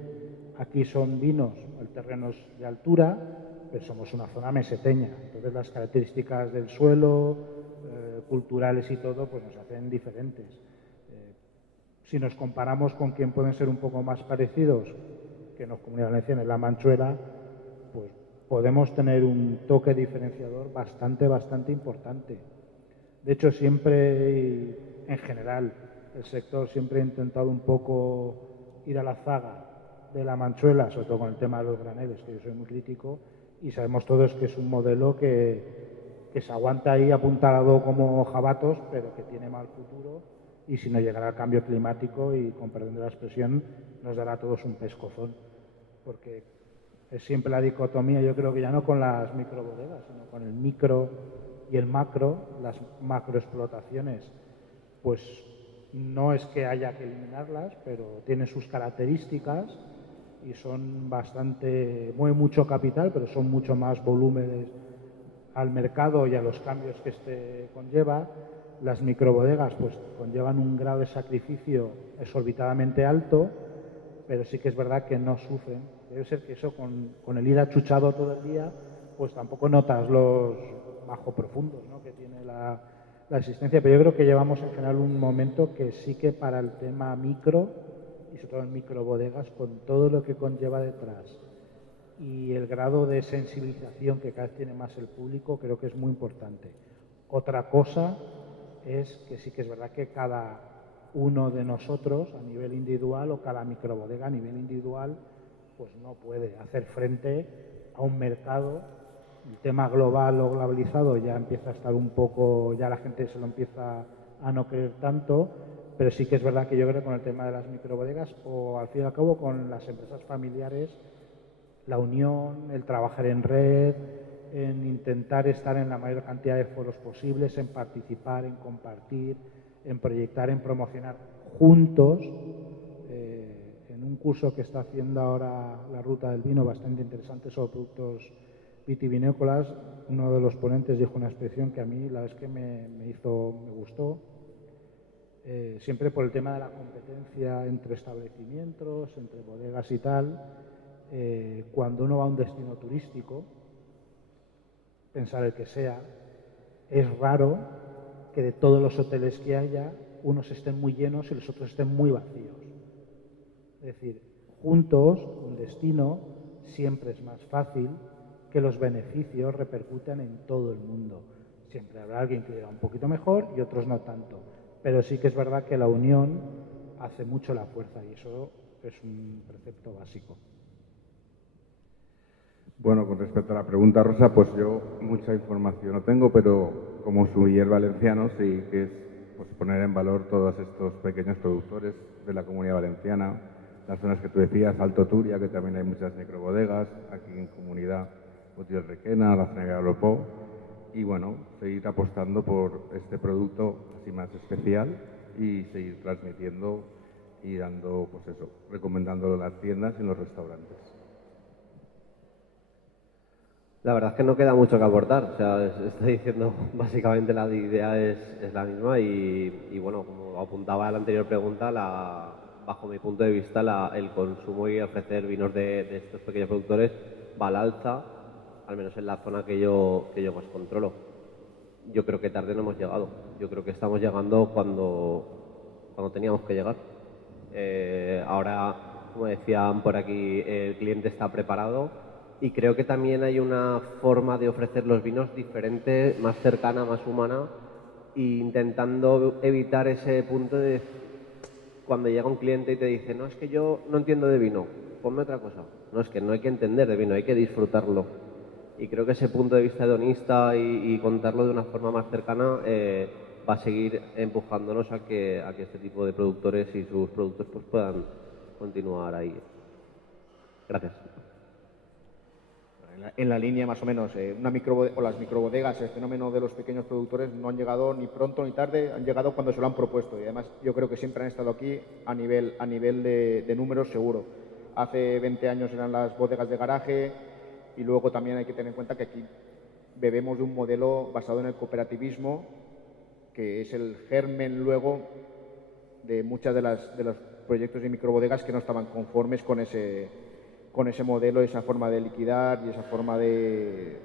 Aquí son vinos, el terreno es de altura, pero somos una zona meseteña. Entonces las características del suelo, culturales y todo, pues nos hacen diferentes. Si nos comparamos con quien pueden ser un poco más parecidos, que en la Comunidad Valenciana es la Manchuela, pues podemos tener un toque diferenciador bastante importante. De hecho, siempre, en general, el sector siempre ha intentado un poco ir a la zaga de la manchuela, sobre todo con el tema de los graneles, que yo soy muy crítico, y sabemos todos que es un modelo que se aguanta ahí apuntalado como jabatos, pero que tiene mal futuro, y si no llegará el cambio climático y, con perdón de la expresión, nos dará a todos un pescozón, porque es siempre la dicotomía, yo creo que ya no con las microbodegas, sino con el micro y el macro, las macroexplotaciones, pues no es que haya que eliminarlas, pero tienen sus características y son bastante, mueven mucho capital, pero son mucho más volúmenes al mercado y a los cambios que este conlleva. Las microbodegas pues conllevan un grado de sacrificio exorbitadamente alto, pero sí que es verdad que no sufren. Debe ser que eso con el ir achuchado todo el día, pues tampoco notas los bajo profundos, ¿no?, que tiene la existencia. Pero yo creo que llevamos en general un momento que sí que para el tema micro, y sobre todo en microbodegas, con todo lo que conlleva detrás y el grado de sensibilización que cada vez tiene más el público, creo que es muy importante. Otra cosa es que sí que es verdad que cada uno de nosotros a nivel individual o cada microbodega a nivel individual pues no puede hacer frente a un mercado. El tema global o globalizado ya empieza a estar un poco, ya la gente se lo empieza a no creer tanto, pero sí que es verdad que yo creo que con el tema de las microbodegas o al fin y al cabo con las empresas familiares, la unión, el trabajar en red, en intentar estar en la mayor cantidad de foros posibles, en participar, en compartir, en proyectar, en promocionar juntos. En un curso que está haciendo ahora la Ruta del Vino, bastante interesante sobre productos vitivinícolas, uno de los ponentes dijo una expresión que a mí la verdad es que me gustó, siempre por el tema de la competencia entre establecimientos, entre bodegas y tal. Cuando uno va a un destino turístico, pensar el que sea, es raro que de todos los hoteles que haya, unos estén muy llenos y los otros estén muy vacíos. Es decir, juntos, un destino, siempre es más fácil que los beneficios repercutan en todo el mundo. Siempre habrá alguien que irá un poquito mejor y otros no tanto. Pero sí que es verdad que la unión hace mucho la fuerza y eso es un precepto básico. Bueno, con respecto a la pregunta, Rosa, pues yo mucha información no tengo, pero como sumiller valenciano sí que es pues, poner en valor todos estos pequeños productores de la Comunidad Valenciana, las zonas que tú decías, Alto Turia, que también hay muchas microbodegas, aquí en Comunidad, Botillo de Requena, la Cenega de Lopó, y bueno, seguir apostando por este producto así más especial y seguir transmitiendo y dando, pues eso, recomendándolo en las tiendas y en los restaurantes. La verdad es que no queda mucho que aportar, o sea, estoy diciendo básicamente la idea es la misma y bueno, como apuntaba en la anterior pregunta, bajo mi punto de vista el consumo y ofrecer vinos de estos pequeños productores va al alza, al menos en la zona que yo más controlo. Yo creo que tarde no hemos llegado, yo creo que estamos llegando cuando teníamos que llegar. Ahora, como decían por aquí, el cliente está preparado. Y creo que también hay una forma de ofrecer los vinos diferente, más cercana, más humana, e intentando evitar ese punto de cuando llega un cliente y te dice, no, es que yo no entiendo de vino, ponme otra cosa. No, es que no hay que entender de vino, hay que disfrutarlo. Y creo que ese punto de vista hedonista y contarlo de una forma más cercana va a seguir empujándonos a que este tipo de productores y sus productos pues, puedan continuar ahí. Gracias. En la línea más o menos, las microbodegas, el fenómeno de los pequeños productores no han llegado ni pronto ni tarde, han llegado cuando se lo han propuesto y además yo creo que siempre han estado aquí a nivel de números seguro. Hace 20 años eran las bodegas de garaje y luego también hay que tener en cuenta que aquí bebemos de un modelo basado en el cooperativismo que es el germen luego de muchas de los proyectos de microbodegas que no estaban conformes con ese modelo, esa forma de liquidar y esa forma de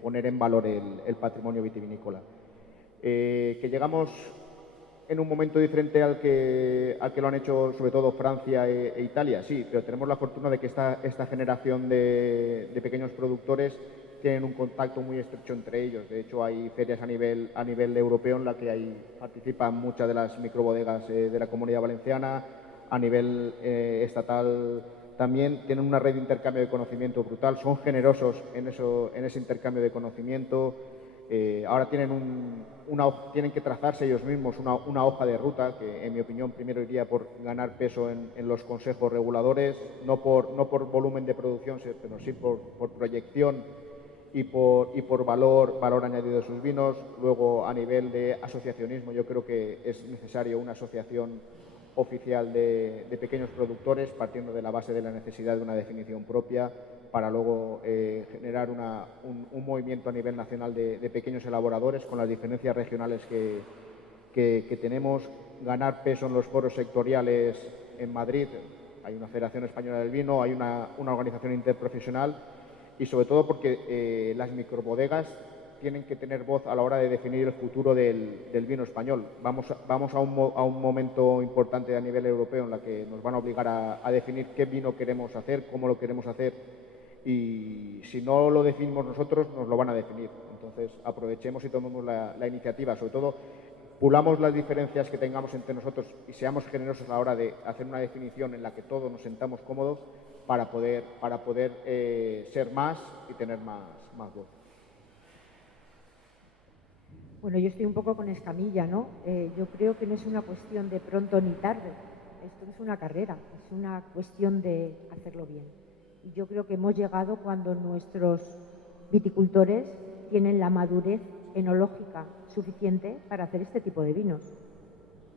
poner en valor el patrimonio vitivinícola. Que llegamos en un momento diferente al que lo han hecho sobre todo Francia e Italia, sí, pero tenemos la fortuna de que esta generación de pequeños productores tienen un contacto muy estrecho entre ellos. De hecho, hay ferias a nivel europeo en la que participan muchas de las microbodegas de la Comunidad Valenciana. A nivel estatal también tienen una red de intercambio de conocimiento brutal, son generosos en ese intercambio de conocimiento. Ahora tienen que trazarse ellos mismos una hoja de ruta que, en mi opinión, primero iría por ganar peso en los consejos reguladores, no por volumen de producción, pero sí por proyección y por valor añadido de sus vinos. Luego, a nivel de asociacionismo, yo creo que es necesario una asociación oficial de pequeños productores, partiendo de la base de la necesidad de una definición propia, para luego generar un movimiento a nivel nacional de pequeños elaboradores con las diferencias regionales que tenemos, ganar peso en los foros sectoriales en Madrid. Hay una Federación Española del Vino, hay una organización interprofesional y sobre todo porque las microbodegas tienen que tener voz a la hora de definir el futuro del vino español. Vamos a un momento importante a nivel europeo en la que nos van a obligar a definir qué vino queremos hacer, cómo lo queremos hacer, y si no lo definimos nosotros, nos lo van a definir. Entonces, aprovechemos y tomemos la iniciativa. Sobre todo, pulamos las diferencias que tengamos entre nosotros y seamos generosos a la hora de hacer una definición en la que todos nos sentamos cómodos para poder ser más y tener más voz. Bueno, yo estoy un poco con Escamilla, ¿no? Yo creo que no es una cuestión de pronto ni tarde. Esto es una carrera, es una cuestión de hacerlo bien. Y yo creo que hemos llegado cuando nuestros viticultores tienen la madurez enológica suficiente para hacer este tipo de vinos.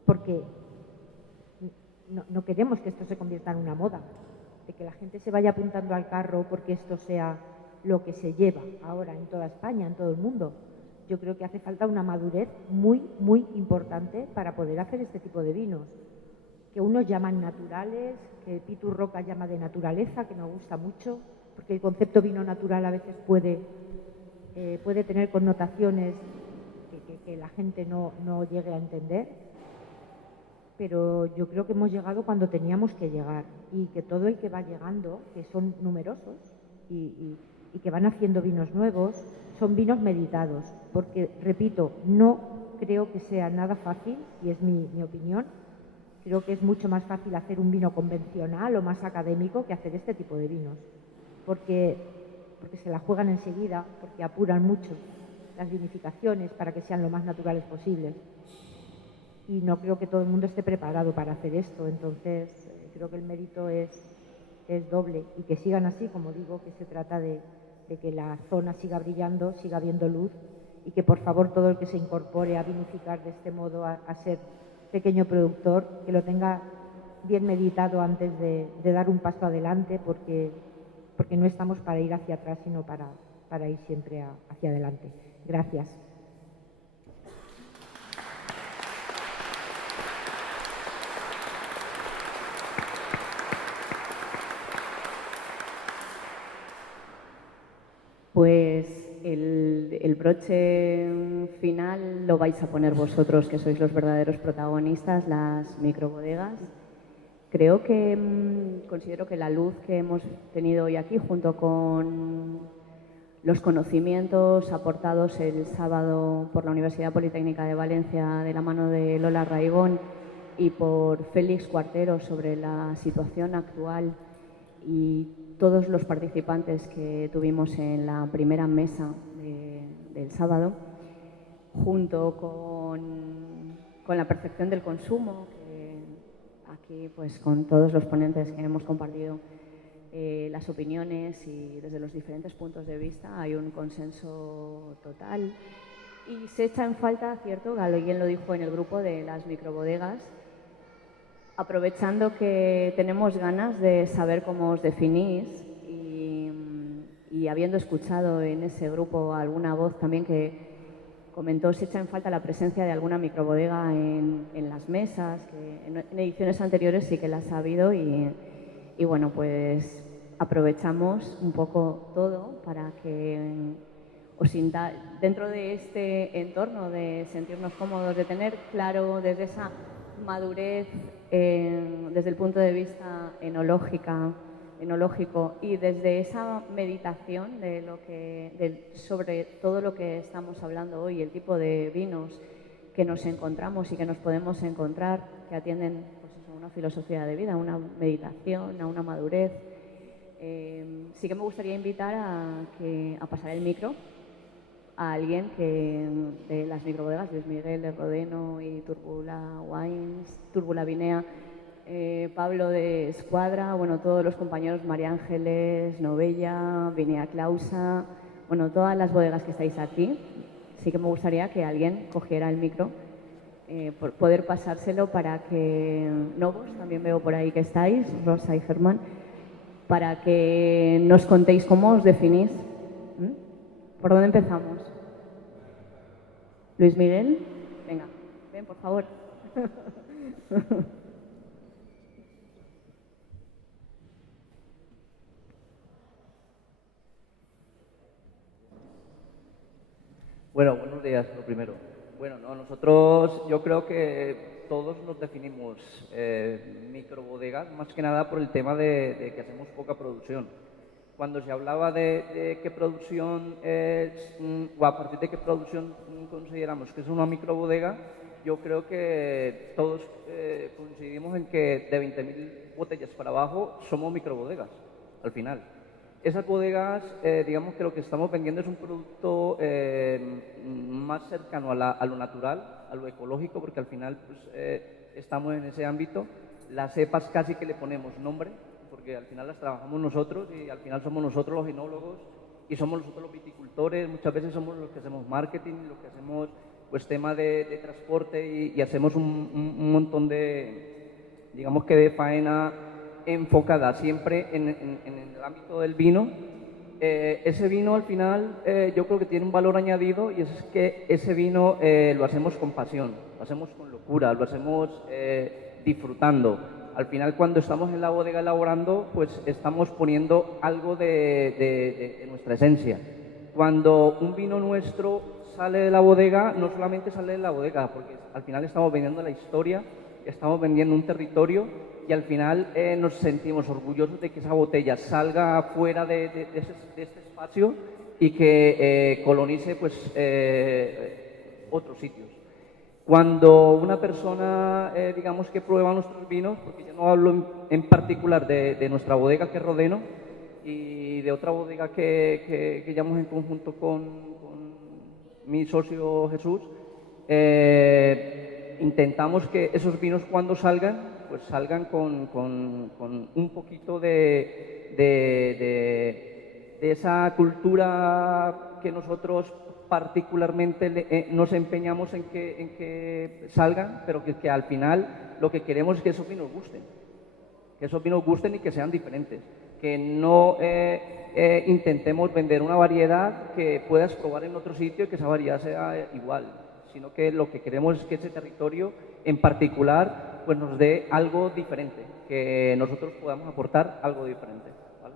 Porque no queremos que esto se convierta en una moda, de que la gente se vaya apuntando al carro porque esto sea lo que se lleva ahora en toda España, en todo el mundo. Yo creo que hace falta una madurez muy, muy importante para poder hacer este tipo de vinos, que unos llaman naturales, que Pitu Roca llama de naturaleza, que nos gusta mucho, porque el concepto vino natural a veces puede tener connotaciones que la gente no llegue a entender, pero yo creo que hemos llegado cuando teníamos que llegar y que todo el que va llegando, que son numerosos y que van haciendo vinos nuevos, son vinos meditados, porque, repito, no creo que sea nada fácil, y es mi opinión. Creo que es mucho más fácil hacer un vino convencional o más académico que hacer este tipo de vinos, porque se la juegan enseguida, porque apuran mucho las vinificaciones para que sean lo más naturales posibles. Y no creo que todo el mundo esté preparado para hacer esto, entonces creo que el mérito es doble, y que sigan así, como digo, que se trata de que la zona siga brillando, siga habiendo luz, y que por favor todo el que se incorpore a vinificar de este modo, a ser pequeño productor, que lo tenga bien meditado antes de dar un paso adelante, porque no estamos para ir hacia atrás, sino para ir siempre hacia adelante. Gracias. Pues el broche final lo vais a poner vosotros, que sois los verdaderos protagonistas, las microbodegas. Creo que considero que la luz que hemos tenido hoy aquí, junto con los conocimientos aportados el sábado por la Universidad Politécnica de Valencia de la mano de Lola Raigón y por Félix Cuartero sobre la situación actual, y todos los participantes que tuvimos en la primera mesa del sábado, junto con la percepción del consumo, que aquí pues con todos los ponentes que hemos compartido las opiniones y desde los diferentes puntos de vista hay un consenso total, y se echa en falta, cierto, alguien lo dijo en el grupo de las microbodegas, aprovechando que tenemos ganas de saber cómo os definís y habiendo escuchado en ese grupo alguna voz también que comentó, se echa en falta la presencia de alguna microbodega en las mesas, que en ediciones anteriores sí que las ha habido, y bueno, pues aprovechamos un poco todo para que os dentro de este entorno de sentirnos cómodos, de tener claro desde esa madurez desde el punto de vista enológica enológico, y desde esa meditación sobre todo lo que estamos hablando hoy, el tipo de vinos que nos encontramos y que nos podemos encontrar, que atienden pues eso, a una filosofía de vida, a una meditación, a una madurez. Sí que me gustaría invitar a pasar el micro a alguien de las microbodegas, Luis Miguel de Rodeno y Turbula Wines, Turbula Vinea, Pablo de Escuadra, bueno, todos los compañeros, María Ángeles, Novella, Vinea Clausa, bueno, todas las bodegas que estáis aquí. Sí que me gustaría que alguien cogiera el micro, por poder pasárselo para que, Novos, también veo por ahí que estáis, Rosa y Germán, para que nos contéis cómo os definís. ¿Por dónde empezamos? Luis Miguel, venga, ven por favor. Bueno, buenos días, lo primero. Bueno, no, nosotros yo creo que todos nos definimos microbodegas, más que nada por el tema de que hacemos poca producción. Cuando se hablaba de qué producción o a partir de qué producción consideramos que es una microbodega, yo creo que todos coincidimos en que de 20.000 botellas para abajo somos microbodegas, al final. Esas bodegas, digamos que lo que estamos vendiendo es un producto más cercano a lo natural, a lo ecológico, porque al final pues, estamos en ese ámbito. Las cepas casi que le ponemos nombre, porque al final las trabajamos nosotros y al final somos nosotros los enólogos y somos nosotros los viticultores, muchas veces somos los que hacemos marketing, los que hacemos pues tema de transporte y hacemos un montón de, digamos que de faena enfocada siempre en el ámbito del vino. Ese vino al final yo creo que tiene un valor añadido y es que ese vino lo hacemos con pasión, lo hacemos con locura, lo hacemos disfrutando. Al final cuando estamos en la bodega elaborando pues estamos poniendo algo de nuestra esencia. Cuando un vino nuestro sale de la bodega, no solamente sale de la bodega, porque al final estamos vendiendo la historia, estamos vendiendo un territorio y al final nos sentimos orgullosos de que esa botella salga fuera de este espacio y que colonice pues, otros sitios. Cuando una persona, digamos que prueba nuestros vinos, porque yo no hablo en particular de nuestra bodega que es Rodeno y de otra bodega que llevamos en conjunto con mi socio Jesús, intentamos que esos vinos cuando salgan, pues salgan con un poquito de esa cultura que nosotros particularmente nos empeñamos en que salgan, pero que al final lo que queremos es que esos vinos gusten y que sean diferentes, que no intentemos vender una variedad que puedas probar en otro sitio y que esa variedad sea igual, sino que lo que queremos es que ese territorio en particular pues nos dé algo diferente, que nosotros podamos aportar algo diferente. ¿Vale?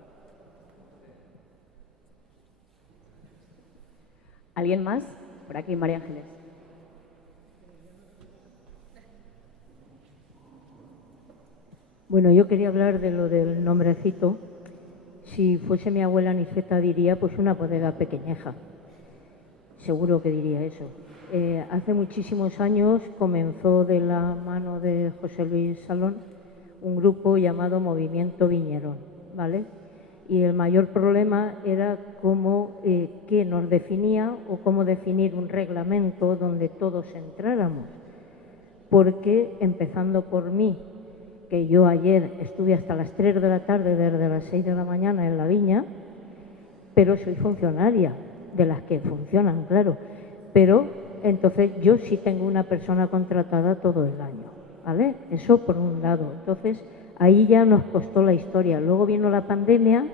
¿Alguien más? Por aquí, María Ángeles. Bueno, yo quería hablar de lo del nombrecito. Si fuese mi abuela Niceta diría pues una bodega pequeñeja. Seguro que diría eso. Hace muchísimos años comenzó de la mano de José Luis Salón un grupo llamado Movimiento Viñerón, ¿vale? Y el mayor problema era cómo, qué nos definía o cómo definir un reglamento donde todos entráramos. Porque, empezando por mí, que yo ayer estuve hasta las 3 de la tarde, desde las 6 de la mañana en la viña, pero soy funcionaria, de las que funcionan, claro. Pero entonces yo sí tengo una persona contratada todo el año, ¿vale? Eso por un lado. Entonces ahí ya nos costó la historia. Luego vino la pandemia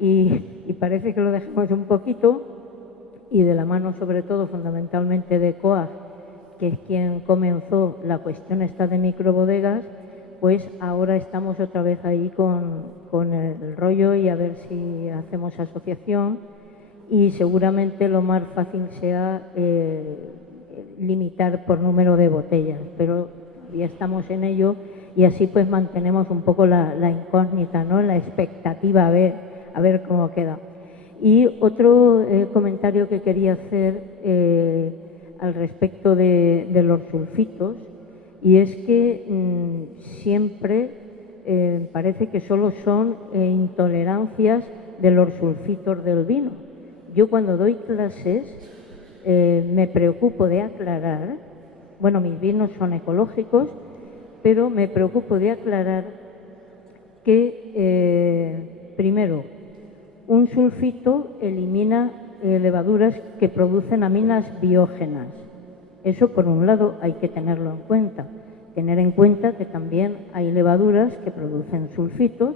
y parece que lo dejamos un poquito, y de la mano sobre todo fundamentalmente de COAG, que es quien comenzó la cuestión esta de microbodegas, pues ahora estamos otra vez ahí con el rollo y a ver si hacemos asociación, y seguramente lo más fácil sea limitar por número de botellas, pero ya estamos en ello y así pues mantenemos un poco la incógnita, ¿no? La expectativa a ver cómo queda. Y otro comentario que quería hacer al respecto de los sulfitos, y es que siempre parece que solo son intolerancias de los sulfitos del vino. Yo cuando doy clases me preocupo de aclarar, bueno, mis vinos son ecológicos, pero me preocupo de aclarar que, primero, un sulfito elimina levaduras que producen aminas biógenas. Eso, por un lado, hay que tenerlo en cuenta. Tener en cuenta que también hay levaduras que producen sulfitos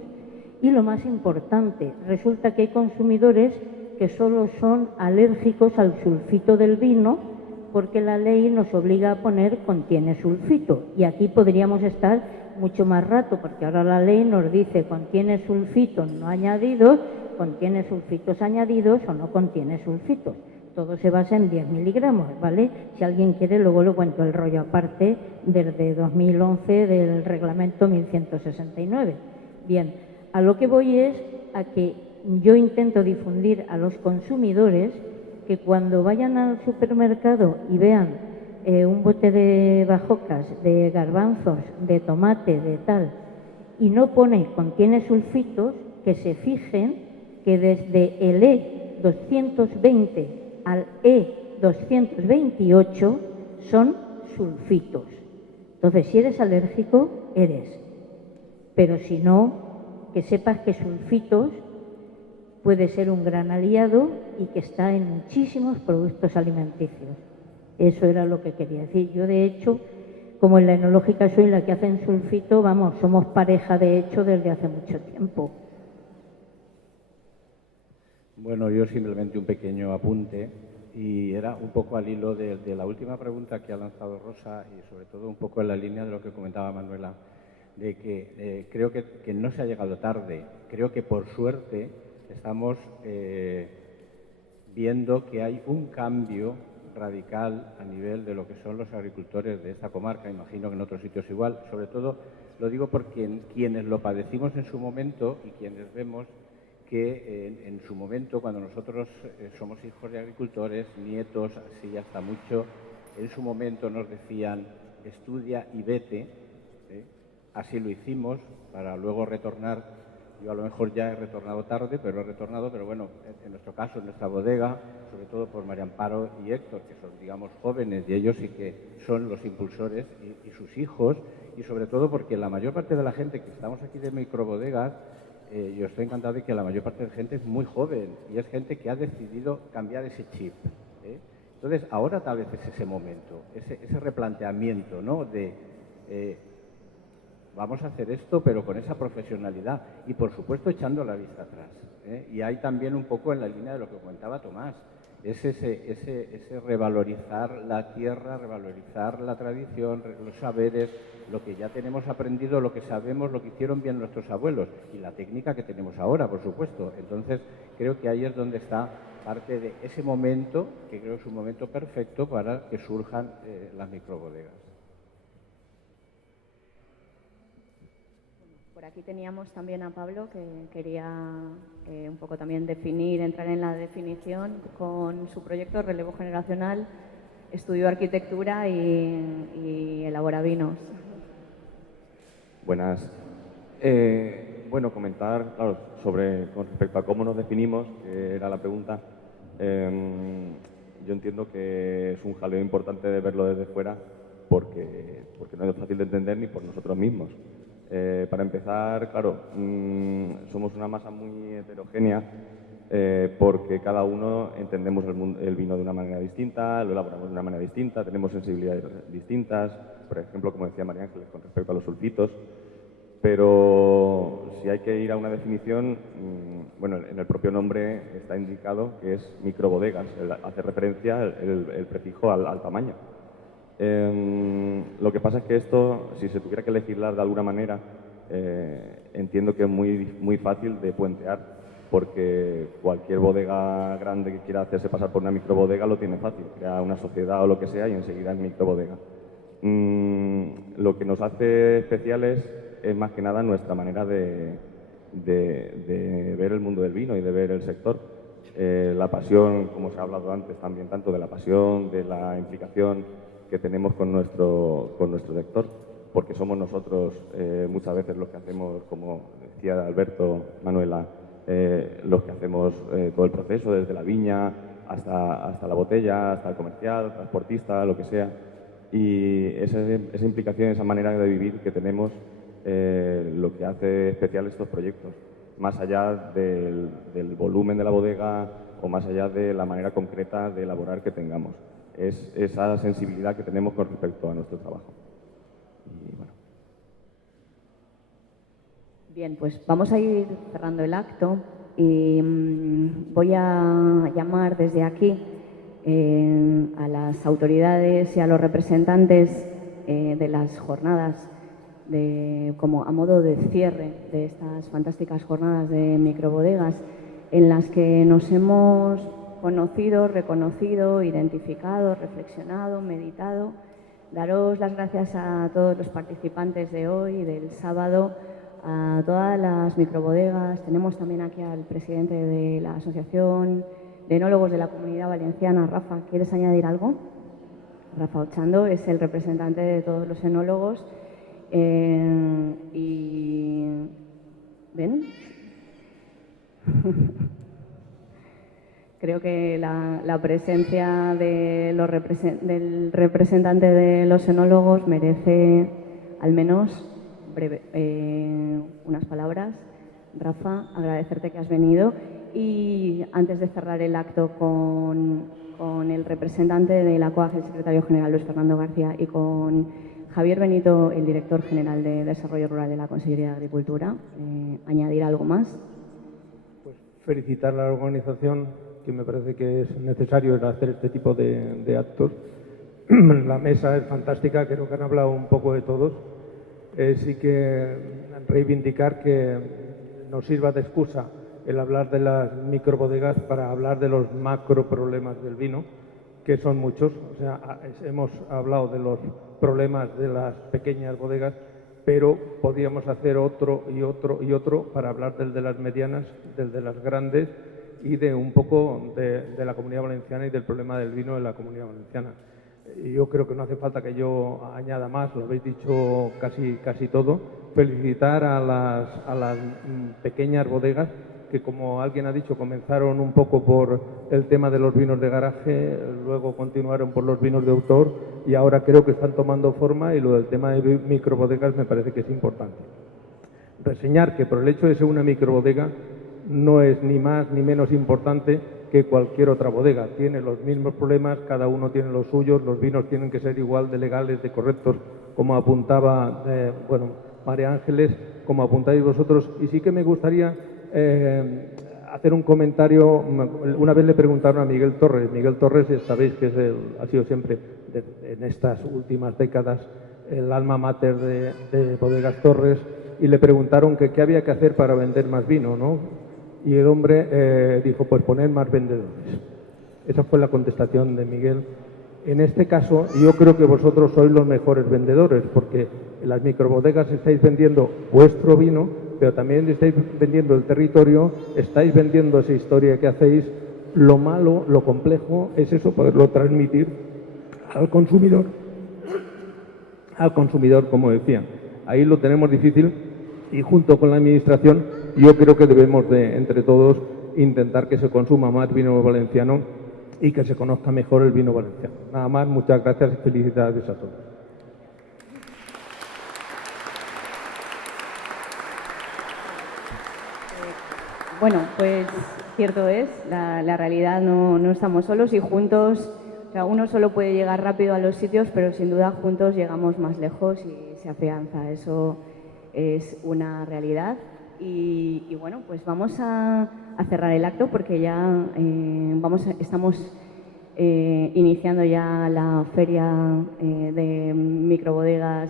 y, lo más importante, resulta que hay consumidores que solo son alérgicos al sulfito del vino porque la ley nos obliga a poner contiene sulfito. Y aquí podríamos estar mucho más rato, porque ahora la ley nos dice contiene sulfitos no añadidos, contiene sulfitos añadidos o no contiene sulfitos. Todo se basa en 10 miligramos, ¿vale? Si alguien quiere, luego lo cuento el rollo aparte desde 2011 del reglamento 1169. Bien, a lo que voy es a que yo intento difundir a los consumidores que cuando vayan al supermercado y vean un bote de bajocas, de garbanzos, de tomate, de tal, y no pone contiene sulfitos, que se fijen que desde el E220 al E228 son sulfitos. Entonces, si eres alérgico, eres. Pero si no, que sepas que sulfitos puede ser un gran aliado y que está en muchísimos productos alimenticios. Eso era lo que quería decir. Yo, de hecho, como en la enológica soy la que hacen sulfito, vamos, somos pareja de hecho desde hace mucho tiempo. Bueno, yo simplemente un pequeño apunte y era un poco al hilo de la última pregunta que ha lanzado Rosa y sobre todo un poco en la línea de lo que comentaba Manuela, de que creo que no se ha llegado tarde. Creo que por suerte estamos viendo que hay un cambio radical a nivel de lo que son los agricultores de esta comarca, imagino que en otros sitios igual, sobre todo lo digo porque quienes lo padecimos en su momento y quienes vemos que en su momento, cuando nosotros somos hijos de agricultores, nietos, así hasta mucho, en su momento nos decían estudia y vete, así lo hicimos para luego retornar. Yo a lo mejor ya he retornado tarde, pero bueno, en nuestro caso, en nuestra bodega, sobre todo por María Amparo y Héctor, que son, digamos, jóvenes y ellos sí que son los impulsores y sus hijos, y sobre todo porque la mayor parte de la gente que estamos aquí de microbodegas, yo estoy encantado de que la mayor parte de gente es muy joven y es gente que ha decidido cambiar ese chip. Entonces, ahora tal vez es ese momento, ese replanteamiento, ¿no? Vamos a hacer esto, pero con esa profesionalidad y, por supuesto, echando la vista atrás. Y hay también un poco en la línea de lo que comentaba Tomás, es ese revalorizar la tierra, revalorizar la tradición, los saberes, lo que ya tenemos aprendido, lo que sabemos, lo que hicieron bien nuestros abuelos y la técnica que tenemos ahora, por supuesto. Entonces, creo que ahí es donde está parte de ese momento, que creo que es un momento perfecto para que surjan las microbodegas. Por aquí teníamos también a Pablo, que quería un poco también definir, entrar en la definición con su proyecto Relevo Generacional, estudió arquitectura y elabora vinos. Buenas. Bueno, comentar, claro, con respecto a cómo nos definimos, que era la pregunta. Yo entiendo que es un jaleo importante de verlo desde fuera porque no es fácil de entender ni por nosotros mismos. Para empezar, claro, somos una masa muy heterogénea porque cada uno entendemos el vino de una manera distinta, lo elaboramos de una manera distinta, tenemos sensibilidades distintas, por ejemplo, como decía María Ángeles, con respecto a los sulfitos. Pero si hay que ir a una definición, bueno, en el propio nombre está indicado que es microbodegas, hace referencia el prefijo al tamaño. Lo que pasa es que esto, si se tuviera que legislar de alguna manera, entiendo que es muy fácil de puentear, porque cualquier bodega grande que quiera hacerse pasar por una microbodega lo tiene fácil, crea una sociedad o lo que sea y enseguida es microbodega. Lo que nos hace especiales es más que nada nuestra manera de ver el mundo del vino y de ver el sector. La pasión, como se ha hablado antes también, tanto de la pasión, de la implicación que tenemos con nuestro sector, porque somos nosotros muchas veces los que hacemos, como decía Alberto, Manuela, los que hacemos todo el proceso, desde la viña hasta la botella, hasta el comercial, transportista, lo que sea. Y esa implicación, esa manera de vivir que tenemos, lo que hace especial estos proyectos, más allá del volumen de la bodega o más allá de la manera concreta de elaborar que tengamos. Es esa sensibilidad que tenemos con respecto a nuestro trabajo. Y bueno. Bien, pues vamos a ir cerrando el acto y voy a llamar desde aquí a las autoridades y a los representantes de las jornadas como a modo de cierre de estas fantásticas jornadas de microbodegas en las que nos hemos conocido, reconocido, identificado, reflexionado, meditado. Daros las gracias a todos los participantes de hoy y del sábado, a todas las microbodegas. Tenemos también aquí al presidente de la Asociación de Enólogos de la Comunidad Valenciana. Rafa, ¿quieres añadir algo? Rafa Ochando es el representante de todos los enólogos. Y ¿ven? Creo que la presencia del representante de los enólogos merece al menos unas palabras. Rafa, agradecerte que has venido. Y antes de cerrar el acto con el representante de la COAG, el secretario general Luis Fernando García, y con Javier Benito, el director general de Desarrollo Rural de la Consellería de Agricultura, ¿añadir algo más? Pues felicitar a la organización, que me parece que es necesario hacer este tipo de actos. La mesa es fantástica, creo que han hablado un poco de todos. Sí que reivindicar que nos sirva de excusa el hablar de las microbodegas para hablar de los macro problemas del vino, que son muchos. O sea, hemos hablado de los problemas de las pequeñas bodegas, pero podríamos hacer otro y otro y otro para hablar del de las medianas, del de las grandes y de un poco de la Comunidad Valenciana y del problema del vino en la Comunidad Valenciana. Yo creo que no hace falta que yo añada más, lo habéis dicho casi todo. Felicitar a las pequeñas bodegas que, como alguien ha dicho, comenzaron un poco por el tema de los vinos de garaje, luego continuaron por los vinos de autor y ahora creo que están tomando forma, y lo del tema de microbodegas me parece que es importante. Reseñar que por el hecho de ser una microbodega no es ni más ni menos importante que cualquier otra bodega. Tiene los mismos problemas, cada uno tiene los suyos, los vinos tienen que ser igual de legales, de correctos, como apuntaba María Ángeles, como apuntáis vosotros. Y sí que me gustaría hacer un comentario. Una vez le preguntaron a Miguel Torres. Miguel Torres, sabéis que ha sido siempre, en estas últimas décadas, el alma mater de Bodegas Torres, y le preguntaron que qué había que hacer para vender más vino, ¿no? Y el hombre dijo, pues poner más vendedores. Esa fue la contestación de Miguel. En este caso, yo creo que vosotros sois los mejores vendedores, porque en las microbodegas estáis vendiendo vuestro vino, pero también estáis vendiendo el territorio, estáis vendiendo esa historia que hacéis. Lo malo, lo complejo, es eso, poderlo transmitir al consumidor. Al consumidor, como decía. Ahí lo tenemos difícil, y junto con la Administración yo creo que debemos de, entre todos, intentar que se consuma más vino valenciano y que se conozca mejor el vino valenciano. Nada más, muchas gracias y felicidades a todos. Bueno, pues cierto es, la realidad, no estamos solos, y juntos, o sea, uno solo puede llegar rápido a los sitios, pero sin duda juntos llegamos más lejos y se afianza. Eso es una realidad. Y bueno, pues vamos a cerrar el acto, porque ya estamos iniciando ya la feria de microbodegas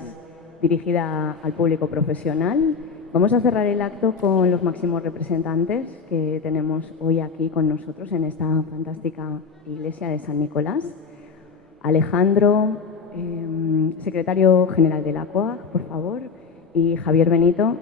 dirigida al público profesional. Vamos a cerrar el acto con los máximos representantes que tenemos hoy aquí con nosotros en esta fantástica iglesia de San Nicolás. Alejandro, secretario general de la COAG, por favor, y Javier Benito,